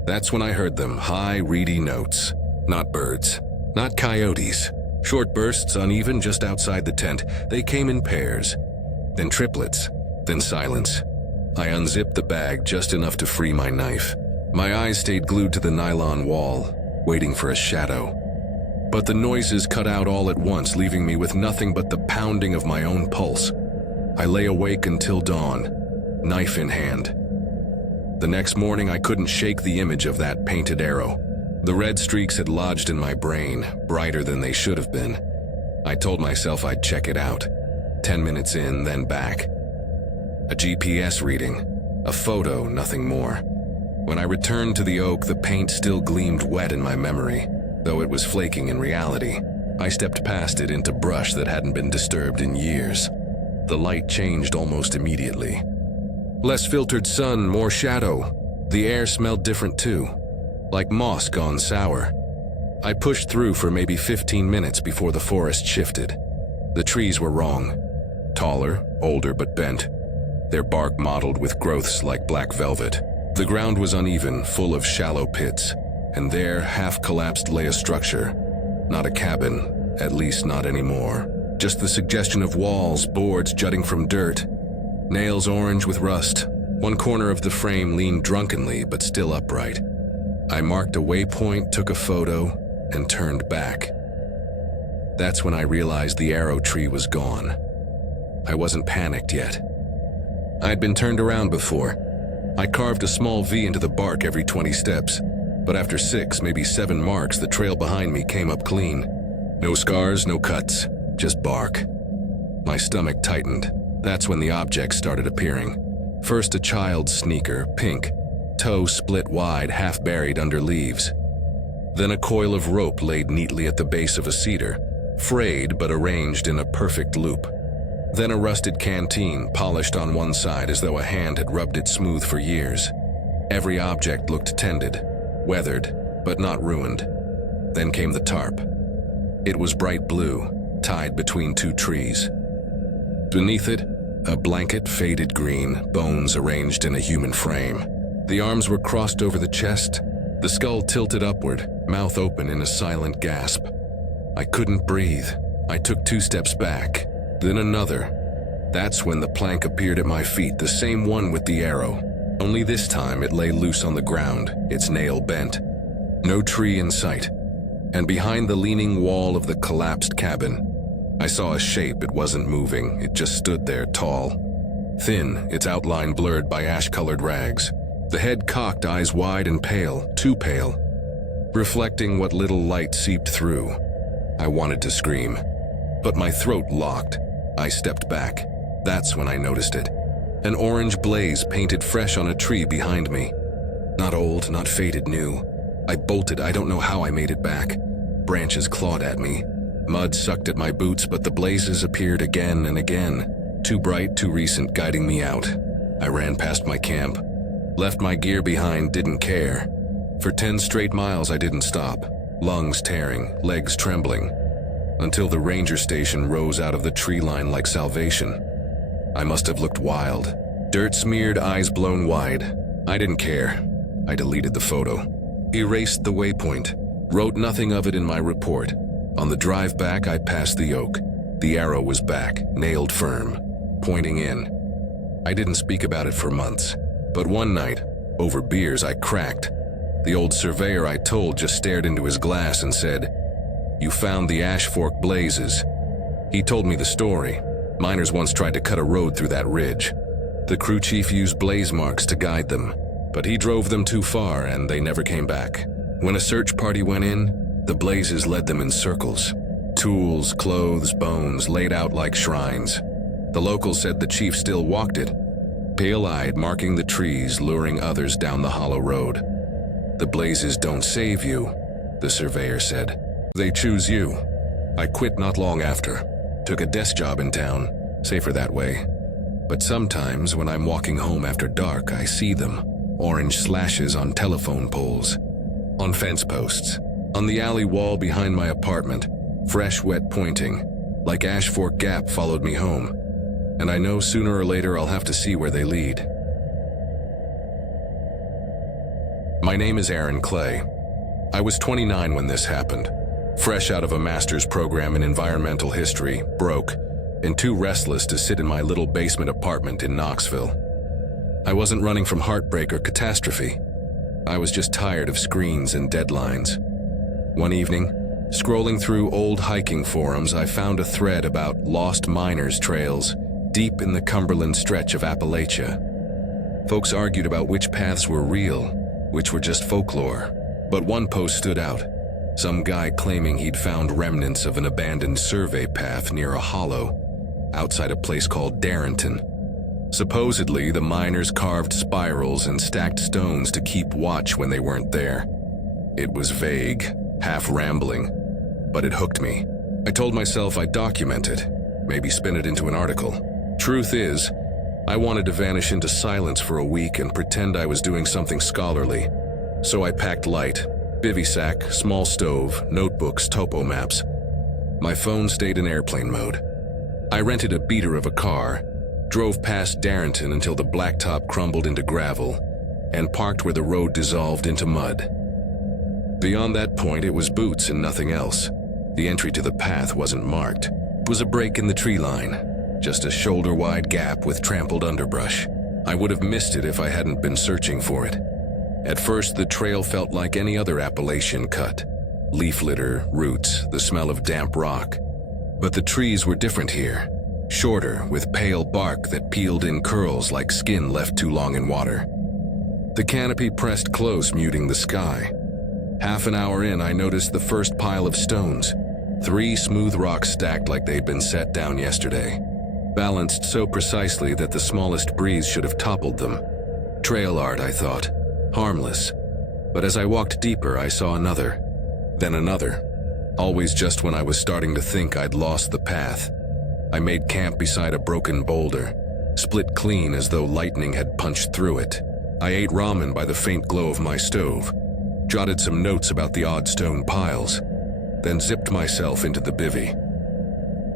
That's when I heard them, high, reedy notes. Not birds, not coyotes. Short bursts, uneven just outside the tent. They came in pairs, then triplets, then silence. I unzipped the bag just enough to free my knife. My eyes stayed glued to the nylon wall, waiting for a shadow. But the noises cut out all at once, leaving me with nothing but the pounding of my own pulse. I lay awake until dawn, knife in hand. The next morning, I couldn't shake the image of that painted arrow. The red streaks had lodged in my brain, brighter than they should have been. I told myself I'd check it out. 10 minutes in, then back. A GPS reading, a photo, nothing more. When I returned to the oak, the paint still gleamed wet in my memory, though it was flaking in reality. I stepped past it into brush that hadn't been disturbed in years. The light changed almost immediately. Less filtered sun, more shadow. The air smelled different too, like moss gone sour. I pushed through for maybe 15 minutes before the forest shifted. The trees were wrong. Taller, older but bent, their bark mottled with growths like black velvet. The ground was uneven, full of shallow pits, and there, half-collapsed, lay a structure. Not a cabin, at least not anymore. Just the suggestion of walls, boards jutting from dirt, nails orange with rust. One corner of the frame leaned drunkenly, but still upright. I marked a waypoint, took a photo, and turned back. That's when I realized the arrow tree was gone. I wasn't panicked yet. I'd been turned around before. I carved a small V into the bark every 20 steps, but after 6, maybe 7 marks, the trail behind me came up clean. No scars, no cuts, just bark. My stomach tightened. That's when the objects started appearing. First a child's sneaker, pink, toe split wide, half buried under leaves. Then a coil of rope laid neatly at the base of a cedar, frayed but arranged in a perfect loop. Then a rusted canteen, polished on one side as though a hand had rubbed it smooth for years. Every object looked tended, weathered, but not ruined. Then came the tarp. It was bright blue, tied between 2 trees. Beneath it, a blanket faded green, bones arranged in a human frame. The arms were crossed over the chest, the skull tilted upward, mouth open in a silent gasp. I couldn't breathe. I took 2 steps back, then another. That's when the plank appeared at my feet, the same one with the arrow. Only this time it lay loose on the ground, its nail bent. No tree in sight. And behind the leaning wall of the collapsed cabin, I saw a shape. It wasn't moving, it just stood there tall. Thin, its outline blurred by ash-colored rags. The head cocked, eyes wide and pale, too pale, reflecting what little light seeped through. I wanted to scream, but my throat locked. I stepped back. That's when I noticed it. An orange blaze painted fresh on a tree behind me. Not old, not faded, new. I bolted. I don't know how I made it back. Branches clawed at me. Mud sucked at my boots, but the blazes appeared again and again. Too bright, too recent, guiding me out. I ran past my camp. Left my gear behind, didn't care. For 10 straight miles I didn't stop. Lungs tearing, legs trembling. Until the ranger station rose out of the tree line like salvation. I must have looked wild. Dirt smeared, eyes blown wide. I didn't care. I deleted the photo. Erased the waypoint. Wrote nothing of it in my report. On the drive back, I passed the oak. The arrow was back, nailed firm, pointing in. I didn't speak about it for months. But one night, over beers, I cracked. The old surveyor I told just stared into his glass and said, "You found the ash fork blazes." He told me the story. Miners once tried to cut a road through that ridge. The crew chief used blaze marks to guide them, but he drove them too far and they never came back. When a search party went in, the blazes led them in circles. Tools, clothes, bones laid out like shrines. The locals said the chief still walked it, pale-eyed, marking the trees, luring others down the hollow road. "The blazes don't save you," the surveyor said. "They choose you." I quit not long after. Took a desk job in town, safer that way. But sometimes when I'm walking home after dark, I see them. Orange slashes on telephone poles, on fence posts, on the alley wall behind my apartment, fresh, wet pointing, like Ash Fork Gap followed me home. And I know sooner or later I'll have to see where they lead. My name is Aaron Clay. I was 29 when this happened. fresh out of a master's program in environmental history, broke, and too restless to sit in my little basement apartment in Knoxville. I wasn't running from heartbreak or catastrophe. I was just tired of screens and deadlines. One evening, scrolling through old hiking forums, I found a thread about lost miners' trails deep in the Cumberland stretch of Appalachia. Folks argued about which paths were real, which were just folklore, but one post stood out. Some guy claiming he'd found remnants of an abandoned survey path near a hollow outside a place called Darrenton. Supposedly, the miners carved spirals and stacked stones to keep watch when they weren't there. It was vague, half rambling, but it hooked me. I told myself I'd document it, maybe spin it into an article. Truth is, I wanted to vanish into silence for a week and pretend I was doing something scholarly. So I packed light, bivy sack, small stove, notebooks, topo maps. My phone stayed in airplane mode. I rented a beater of a car, drove past Darrenton until the blacktop crumbled into gravel, and parked where the road dissolved into mud. Beyond that point, it was boots and nothing else. The entry to the path wasn't marked. It was a break in the tree line, just a shoulder-wide gap with trampled underbrush. I would have missed it if I hadn't been searching for it. At first, the trail felt like any other Appalachian cut. Leaf litter, roots, the smell of damp rock. But the trees were different here. Shorter, with pale bark that peeled in curls like skin left too long in water. The canopy pressed close, muting the sky. Half an hour in, I noticed the first pile of stones. 3 smooth rocks stacked like they'd been set down yesterday. Balanced so precisely that the smallest breeze should have toppled them. Trail art, I thought. Harmless. But as I walked deeper, I saw another. Then another. Always just when I was starting to think I'd lost the path. I made camp beside a broken boulder, split clean as though lightning had punched through it. I ate ramen by the faint glow of my stove, jotted some notes about the odd stone piles, then zipped myself into the bivvy.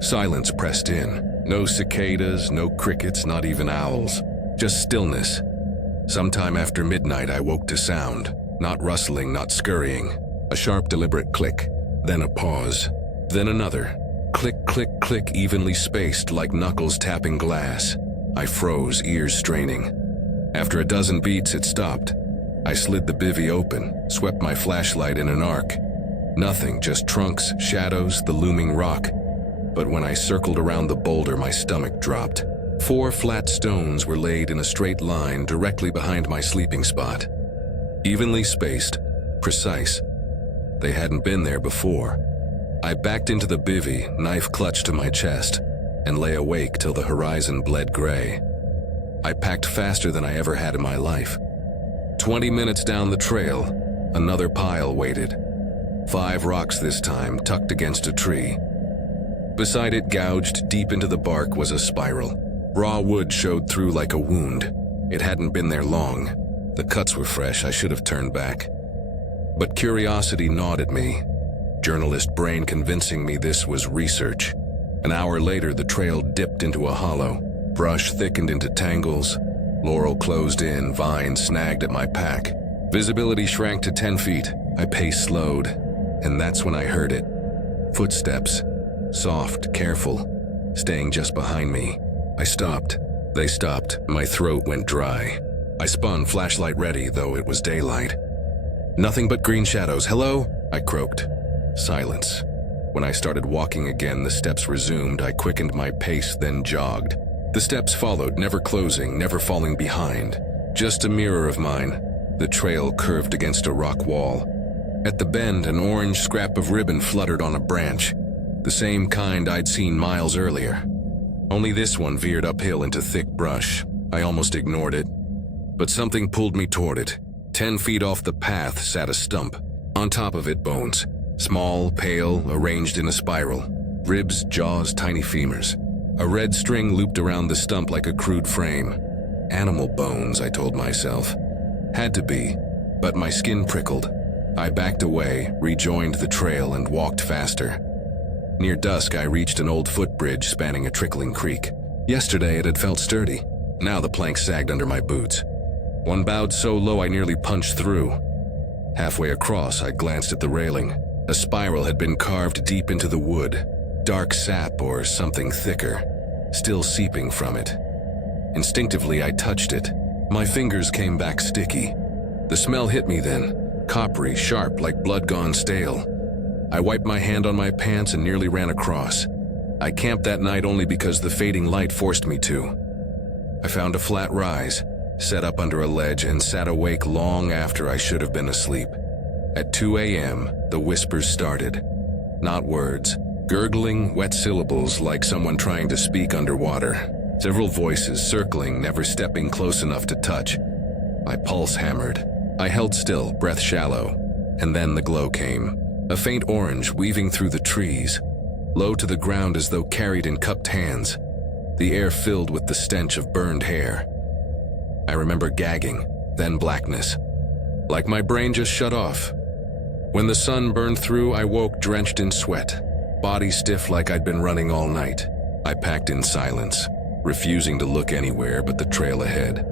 Silence pressed in. No cicadas, no crickets, not even owls. Just stillness. Sometime after midnight, I woke to sound. Not rustling, not scurrying. A sharp, deliberate click. Then a pause. Then another. Click, click, click, evenly spaced like knuckles tapping glass. I froze, ears straining. After a dozen beats, it stopped. I slid the bivvy open, swept my flashlight in an arc. Nothing, just trunks, shadows, the looming rock. But when I circled around the boulder, my stomach dropped. 4 flat stones were laid in a straight line directly behind my sleeping spot. Evenly spaced, precise. They hadn't been there before. I backed into the bivvy, knife clutched to my chest, and lay awake till the horizon bled gray. I packed faster than I ever had in my life. 20 minutes down the trail, another pile waited. 5 rocks this time, tucked against a tree. Beside it, gouged deep into the bark, was a spiral. Raw wood showed through like a wound. It hadn't been there long. The cuts were fresh, I should have turned back. But curiosity gnawed at me. Journalist brain convincing me this was research. An hour later, the trail dipped into a hollow. Brush thickened into tangles. Laurel closed in, vines snagged at my pack. Visibility shrank to 10 feet. I paced slowed, and that's when I heard it. Footsteps. Soft, careful, staying just behind me. I stopped. They stopped. My throat went dry. I spun, flashlight ready, though it was daylight. Nothing but green shadows. Hello? I croaked. Silence. When I started walking again, the steps resumed. I quickened my pace, then jogged. The steps followed, never closing, never falling behind. Just a mirror of mine. The trail curved against a rock wall. At the bend, an orange scrap of ribbon fluttered on a branch. The same kind I'd seen miles earlier. Only this one veered uphill into thick brush. I almost ignored it. But something pulled me toward it. 10 feet off the path sat a stump. On top of it, bones. Small, pale, arranged in a spiral. Ribs, jaws, tiny femurs. A red string looped around the stump like a crude frame. Animal bones, I told myself. Had to be, but my skin prickled. I backed away, rejoined the trail, and walked faster. Near dusk, I reached an old footbridge spanning a trickling creek. Yesterday, it had felt sturdy. Now the planks sagged under my boots. One bowed so low I nearly punched through. Halfway across, I glanced at the railing. A spiral had been carved deep into the wood, dark sap or something thicker, still seeping from it. Instinctively, I touched it. My fingers came back sticky. The smell hit me then, coppery, sharp, like blood gone stale. I wiped my hand on my pants and nearly ran across. I camped that night only because the fading light forced me to. I found a flat rise, set up under a ledge, and sat awake long after I should have been asleep. At 2 a.m., the whispers started. Not words, gurgling, wet syllables like someone trying to speak underwater. Several voices circling, never stepping close enough to touch. My pulse hammered. I held still, breath shallow, and then the glow came. A faint orange weaving through the trees, low to the ground as though carried in cupped hands. The air filled with the stench of burned hair. I remember gagging, then blackness. Like my brain just shut off. When the sun burned through, I woke drenched in sweat, body stiff like I'd been running all night. I packed in silence, refusing to look anywhere but the trail ahead.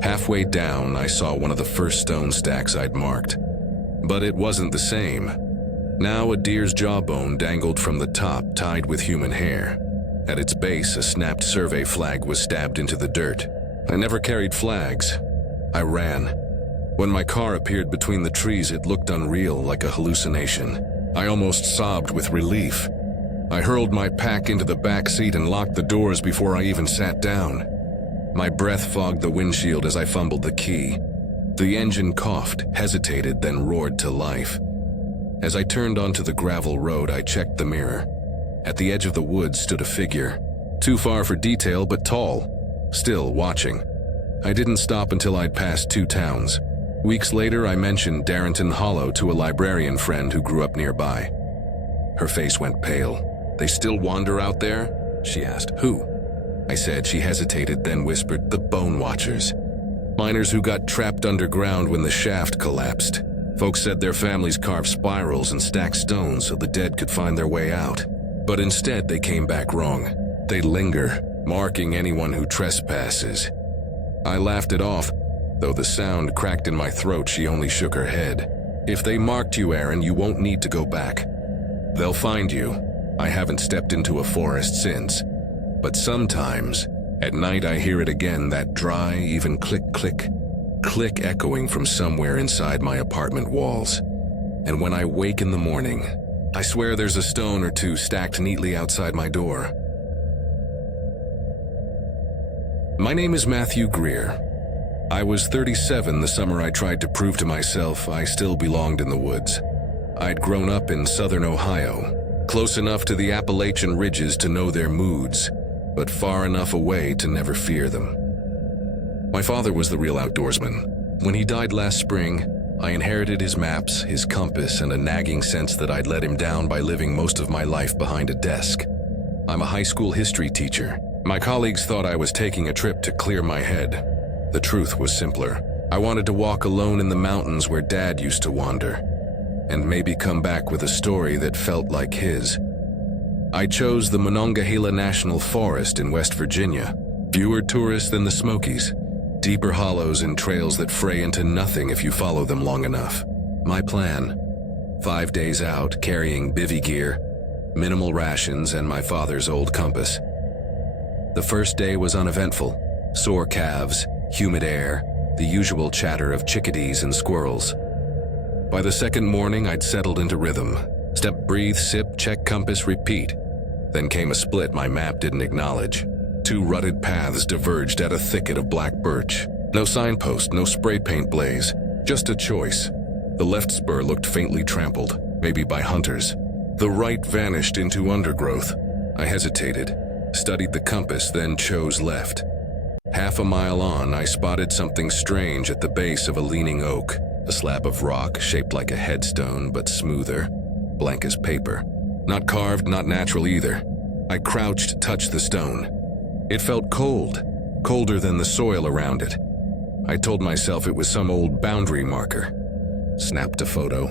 Halfway down, I saw one of the first stone stacks I'd marked. But it wasn't the same. Now a deer's jawbone dangled from the top, tied with human hair. At its base, a snapped survey flag was stabbed into the dirt. I never carried flags. I ran. When my car appeared between the trees, it looked unreal, like a hallucination. I almost sobbed with relief. I hurled my pack into the back seat and locked the doors before I even sat down. My breath fogged the windshield as I fumbled the key. The engine coughed, hesitated, then roared to life. As I turned onto the gravel road, I checked the mirror. At the edge of the woods stood a figure. Too far for detail, but tall. Still watching. I didn't stop until I'd passed 2 towns. Weeks later, I mentioned Darrenton Hollow to a librarian friend who grew up nearby. Her face went pale. "They still wander out there?" she asked. "Who?" I said. She hesitated, then whispered, "The Bone Watchers. Miners who got trapped underground when the shaft collapsed. Folks said their families carved spirals and stacked stones so the dead could find their way out. But instead, they came back wrong. They linger, marking anyone who trespasses." I laughed it off. Though the sound cracked in my throat, she only shook her head. "If they marked you, Aaron, you won't need to go back. They'll find you. I haven't stepped into a forest since. But sometimes, at night I hear it again, that dry, even click-click, click echoing from somewhere inside my apartment walls. And when I wake in the morning, I swear there's a stone or two stacked neatly outside my door." My name is Matthew Greer. I was 37 the summer I tried to prove to myself I still belonged in the woods. I'd grown up in southern Ohio, close enough to the Appalachian ridges to know their moods, but far enough away to never fear them. My father was the real outdoorsman. When he died last spring, I inherited his maps, his compass, and a nagging sense that I'd let him down by living most of my life behind a desk. I'm a high school history teacher. My colleagues thought I was taking a trip to clear my head. The truth was simpler. I wanted to walk alone in the mountains where Dad used to wander, and maybe come back with a story that felt like his. I chose the Monongahela National Forest in West Virginia. Fewer tourists than the Smokies. Deeper hollows and trails that fray into nothing if you follow them long enough. My plan: 5 days out, carrying bivvy gear, minimal rations, and my father's old compass. The first day was uneventful. Sore calves, humid air, the usual chatter of chickadees and squirrels. By the second morning, I'd settled into rhythm. Step, breathe, sip, check compass, repeat. Then came a split my map didn't acknowledge. 2 rutted paths diverged at a thicket of black birch. No signpost, no spray paint blaze, just a choice. The left spur looked faintly trampled, maybe by hunters. The right vanished into undergrowth. I hesitated, studied the compass, then chose left. Half a mile on, I spotted something strange at the base of a leaning oak. A slab of rock shaped like a headstone, but smoother, blank as paper. Not carved, not natural either. I crouched, touched the stone. It felt cold, colder than the soil around it. I told myself it was some old boundary marker. Snapped a photo,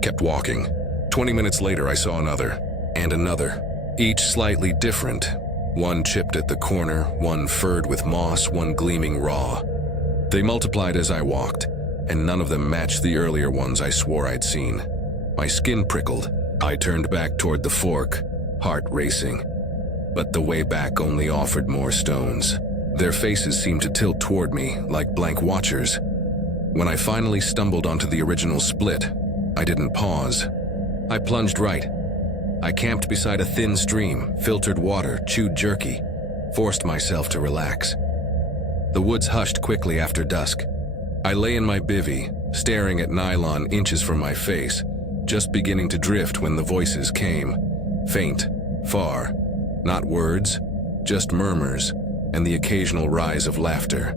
kept walking. 20 minutes later, I saw another, and another, each slightly different. One chipped at the corner, one furred with moss, one gleaming raw. They multiplied as I walked, and none of them matched the earlier ones I swore I'd seen. My skin prickled. I turned back toward the fork, heart racing. But the way back only offered more stones. Their faces seemed to tilt toward me like blank watchers. When I finally stumbled onto the original split, I didn't pause. I plunged right. I camped beside a thin stream, filtered water, chewed jerky, forced myself to relax. The woods hushed quickly after dusk. I lay in my bivvy, staring at nylon inches from my face, just beginning to drift when the voices came. Faint, far, not words, just murmurs, and the occasional rise of laughter.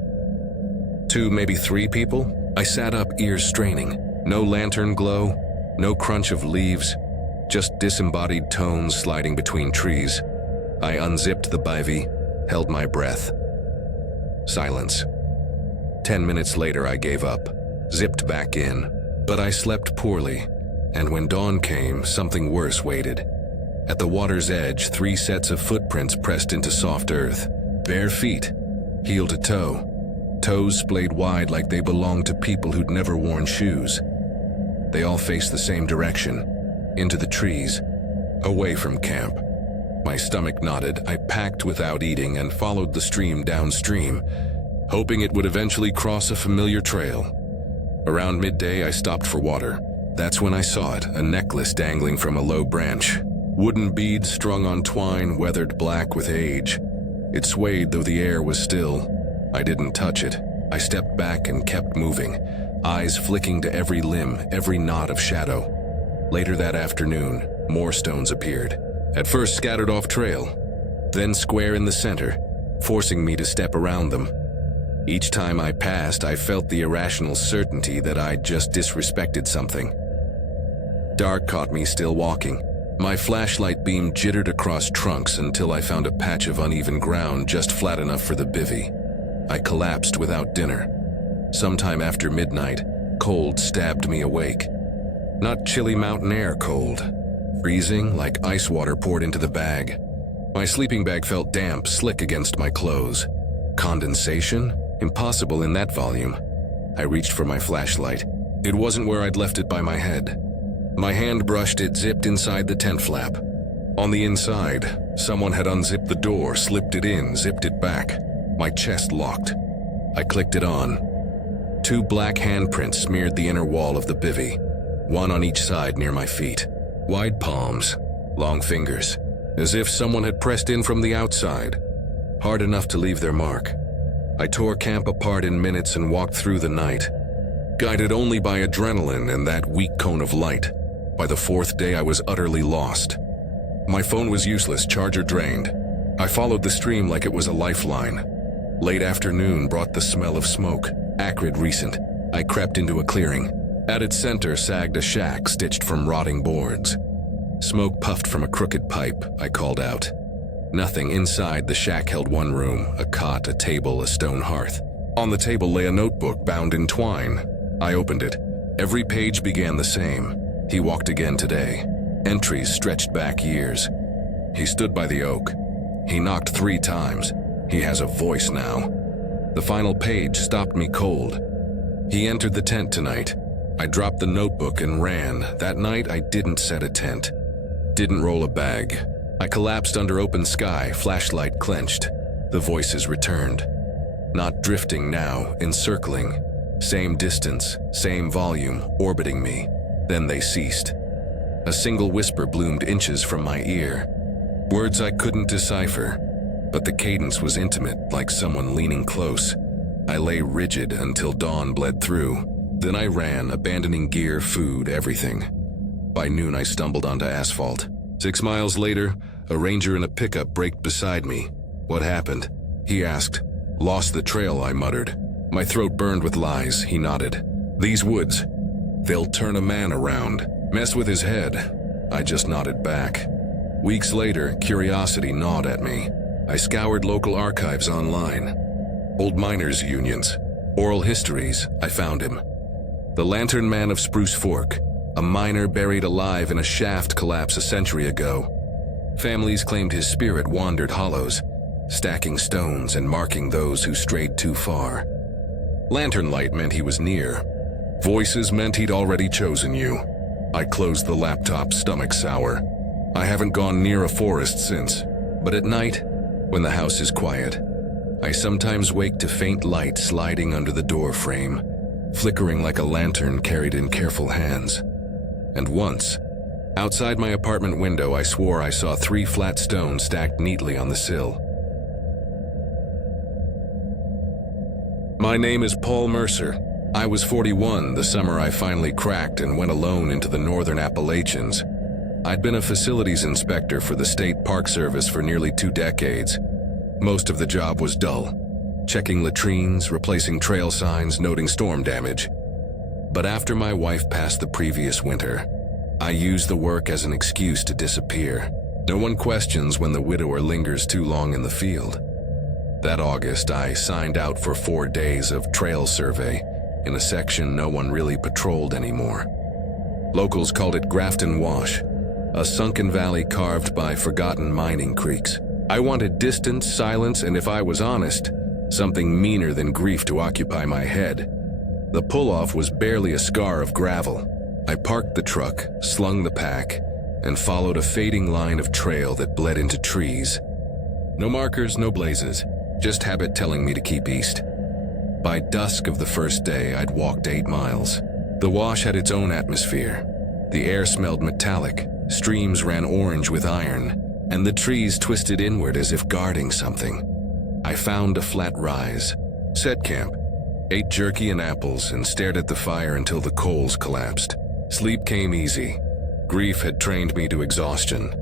2, maybe 3 people? I sat up, ears straining. No lantern glow, no crunch of leaves, just disembodied tones sliding between trees. I unzipped the bivvy, held my breath. Silence. 10 minutes later, I gave up, zipped back in. But I slept poorly, and when dawn came, something worse waited. At the water's edge, 3 sets of footprints pressed into soft earth. Bare feet, heel to toe. Toes splayed wide like they belonged to people who'd never worn shoes. They all faced the same direction, into the trees, away from camp. My stomach knotted. I packed without eating and followed the stream downstream, hoping it would eventually cross a familiar trail. Around midday, I stopped for water. That's when I saw it, a necklace dangling from a low branch. Wooden beads strung on twine, weathered black with age. It swayed though the air was still. I didn't touch it. I stepped back and kept moving, eyes flicking to every limb, every knot of shadow. Later that afternoon, more stones appeared. At first scattered off trail, then square in the center, forcing me to step around them. Each time I passed, I felt the irrational certainty that I'd just disrespected something. Dark caught me still walking. My flashlight beam jittered across trunks until I found a patch of uneven ground just flat enough for the bivvy. I collapsed without dinner. Sometime after midnight, cold stabbed me awake. Not chilly mountain air cold. Freezing, like ice water poured into the bag. My sleeping bag felt damp, slick against my clothes. Condensation? Impossible in that volume. I reached for my flashlight. It wasn't where I'd left it by my head. My hand brushed it, zipped inside the tent flap. On the inside, someone had unzipped the door, slipped it in, zipped it back. My chest locked. I clicked it on. 2 black handprints smeared the inner wall of the bivvy, one on each side near my feet. Wide palms, long fingers, as if someone had pressed in from the outside, hard enough to leave their mark. I tore camp apart in minutes and walked through the night, guided only by adrenaline and that weak cone of light. By the 4th day, I was utterly lost. My phone was useless, charger drained. I followed the stream like it was a lifeline. Late afternoon brought the smell of smoke, acrid recent. I crept into a clearing. At its center sagged a shack stitched from rotting boards. Smoke puffed from a crooked pipe. I called out. Nothing inside. The shack held 1 room, a cot, a table, a stone hearth. On the table lay a notebook bound in twine. I opened it. Every page began the same. He walked again today. Entries stretched back years. He stood by the oak. He knocked 3 times. He has a voice now. The final page stopped me cold. He entered the tent tonight. I dropped the notebook and ran. That night, I didn't set a tent. Didn't roll a bag. I collapsed under open sky, flashlight clenched. The voices returned. Not drifting now, encircling. Same distance, same volume, orbiting me. Then they ceased. A single whisper bloomed inches from my ear. Words I couldn't decipher, but the cadence was intimate, like someone leaning close. I lay rigid until dawn bled through. Then I ran, abandoning gear, food, everything. By noon, I stumbled onto asphalt. 6 miles later, a ranger in a pickup braked beside me. What happened? He asked. Lost the trail, I muttered. My throat burned with lies. He nodded. These woods, they'll turn a man around. Mess with his head. I just nodded back. Weeks later, curiosity gnawed at me. I scoured local archives online. Old miners' unions. Oral histories. I found him. The Lantern Man of Spruce Fork. A miner buried alive in a shaft collapse a century ago. Families claimed his spirit wandered hollows, stacking stones and marking those who strayed too far. Lantern light meant he was near. Voices meant he'd already chosen you. I closed the laptop, stomach sour. I haven't gone near a forest since, but at night, when the house is quiet, I sometimes wake to faint light sliding under the door frame, flickering like a lantern carried in careful hands. And once, outside my apartment window, I swore I saw 3 flat stones stacked neatly on the sill. My name is Paul Mercer. I was 41 the summer I finally cracked and went alone into the northern Appalachians. I'd been a facilities inspector for the State Park Service for nearly 2 decades. Most of the job was dull, checking latrines, replacing trail signs, noting storm damage. But after my wife passed the previous winter, I used the work as an excuse to disappear. No one questions when the widower lingers too long in the field. That August, I signed out for 4 days of trail survey in a section no one really patrolled anymore. Locals called it Grafton Wash, a sunken valley carved by forgotten mining creeks. I wanted distance, silence, and if I was honest, something meaner than grief to occupy my head. The pull-off was barely a scar of gravel. I parked the truck, slung the pack, and followed a fading line of trail that bled into trees. No markers, no blazes, just habit telling me to keep east. By dusk of the first day, I'd walked 8 miles. The wash had its own atmosphere. The air smelled metallic, streams ran orange with iron, and the trees twisted inward as if guarding something. I found a flat rise, set camp, ate jerky and apples, and stared at the fire until the coals collapsed. Sleep came easy. Grief had trained me to exhaustion.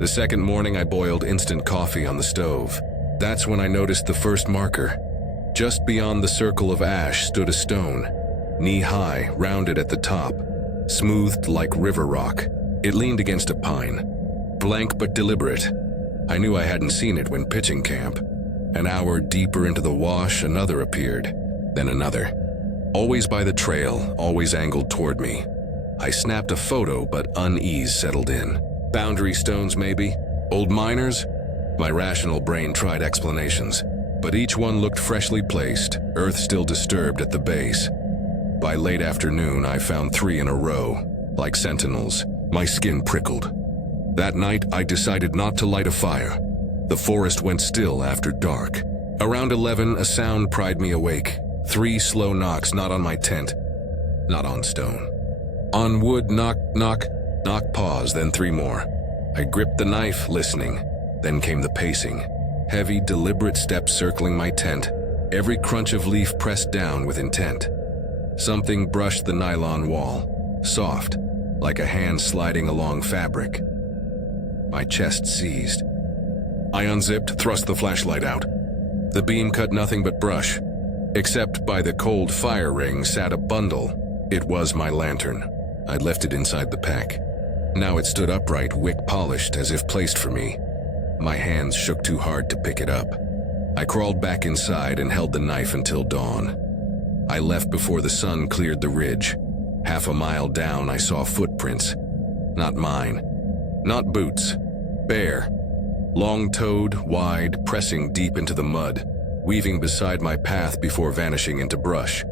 The second morning, I boiled instant coffee on the stove. That's when I noticed the first marker. Just beyond the circle of ash stood a stone, knee-high, rounded at the top, smoothed like river rock. It leaned against a pine, blank but deliberate. I knew I hadn't seen it when pitching camp. An hour deeper into the wash, another appeared, then another. Always by the trail, always angled toward me. I snapped a photo, but unease settled in. Boundary stones, maybe? Old miners? My rational brain tried explanations, but each one looked freshly placed, earth still disturbed at the base. By late afternoon, I found 3 in a row, like sentinels. My skin prickled. That night, I decided not to light a fire. The forest went still after dark. Around 11, a sound pried me awake. 3 slow knocks, not on my tent, not on stone. On wood, knock, knock, knock, pause, then 3 more. I gripped the knife, listening. Then came the pacing. Heavy, deliberate steps circling my tent. Every crunch of leaf pressed down with intent. Something brushed the nylon wall, soft, like a hand sliding along fabric. My chest seized. I unzipped, thrust the flashlight out. The beam cut nothing but brush. Except by the cold fire ring sat a bundle. It was my lantern. I'd left it inside the pack. Now it stood upright, wick polished, as if placed for me. My hands shook too hard to pick it up. I crawled back inside and held the knife until dawn. I left before the sun cleared the ridge. Half a mile down, I saw footprints. Not mine. Not boots. Bare. Long-toed, wide, pressing deep into the mud, weaving beside my path before vanishing into brush.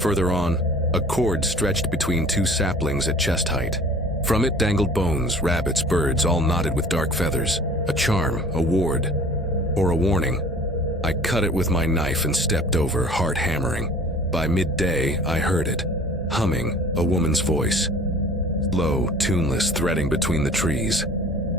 Further on, a cord stretched between 2 saplings at chest height. From it dangled bones, rabbits, birds, all knotted with dark feathers. A charm, a ward, or a warning. I cut it with my knife and stepped over, heart hammering. By midday, I heard it. Humming, a woman's voice. Slow, tuneless, threading between the trees.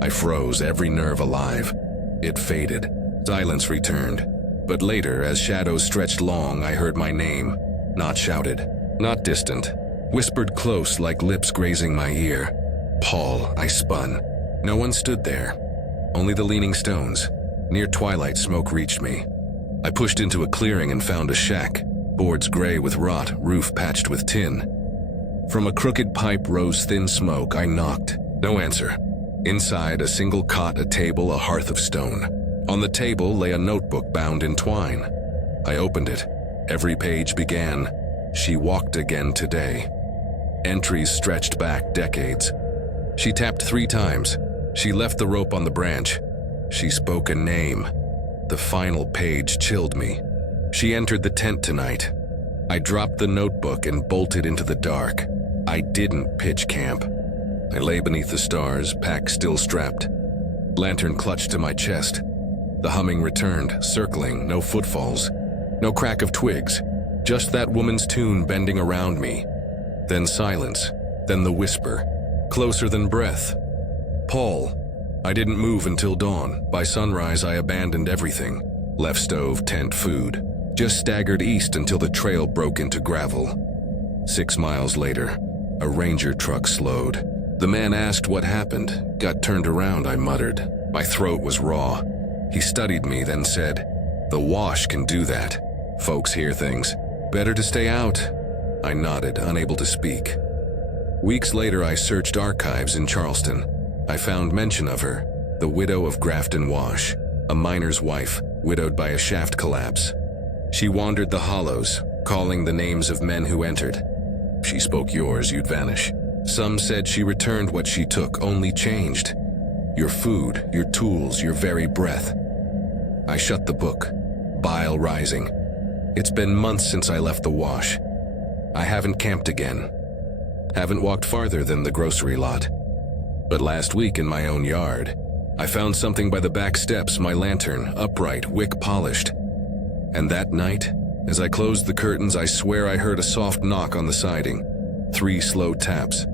I froze, every nerve alive. It faded. Silence returned. But later, as shadows stretched long, I heard my name. Not shouted, not distant. Whispered close like lips grazing my ear. Paul, I spun. No one stood there. Only the leaning stones. Near twilight, smoke reached me. I pushed into a clearing and found a shack. Boards gray with rot, roof patched with tin. From a crooked pipe rose thin smoke. I knocked. No answer. Inside, a single cot, a table, a hearth of stone. On the table lay a notebook bound in twine. I opened it. Every page began, "She walked again today." Entries stretched back decades. She tapped 3 times. She left the rope on the branch. She spoke a name. The final page chilled me. She entered the tent tonight. I dropped the notebook and bolted into the dark. I didn't pitch camp. I lay beneath the stars, pack still strapped. Lantern clutched to my chest. The humming returned, circling, no footfalls. No crack of twigs, just that woman's tune bending around me. Then silence, then the whisper, closer than breath. Paul. I didn't move until dawn. By sunrise, I abandoned everything. Left stove, tent, food. Just staggered east until the trail broke into gravel. 6 miles later, a ranger truck slowed. The man asked what happened. Got turned around, I muttered. My throat was raw. He studied me, then said, "The wash can do that. Folks hear things. Better to stay out." I nodded, unable to speak. Weeks later, I searched archives in Charleston. I found mention of her, the widow of Grafton Wash, a miner's wife, widowed by a shaft collapse. She wandered the hollows, calling the names of men who entered. If she spoke yours, you'd vanish. Some said she returned what she took, only changed. Your food, your tools, your very breath. I shut the book, bile rising. It's been months since I left the wash. I haven't camped again. Haven't walked farther than the grocery lot. But last week in my own yard, I found something by the back steps, my lantern, upright, wick polished. And that night, as I closed the curtains, I swear I heard a soft knock on the siding. 3 slow taps.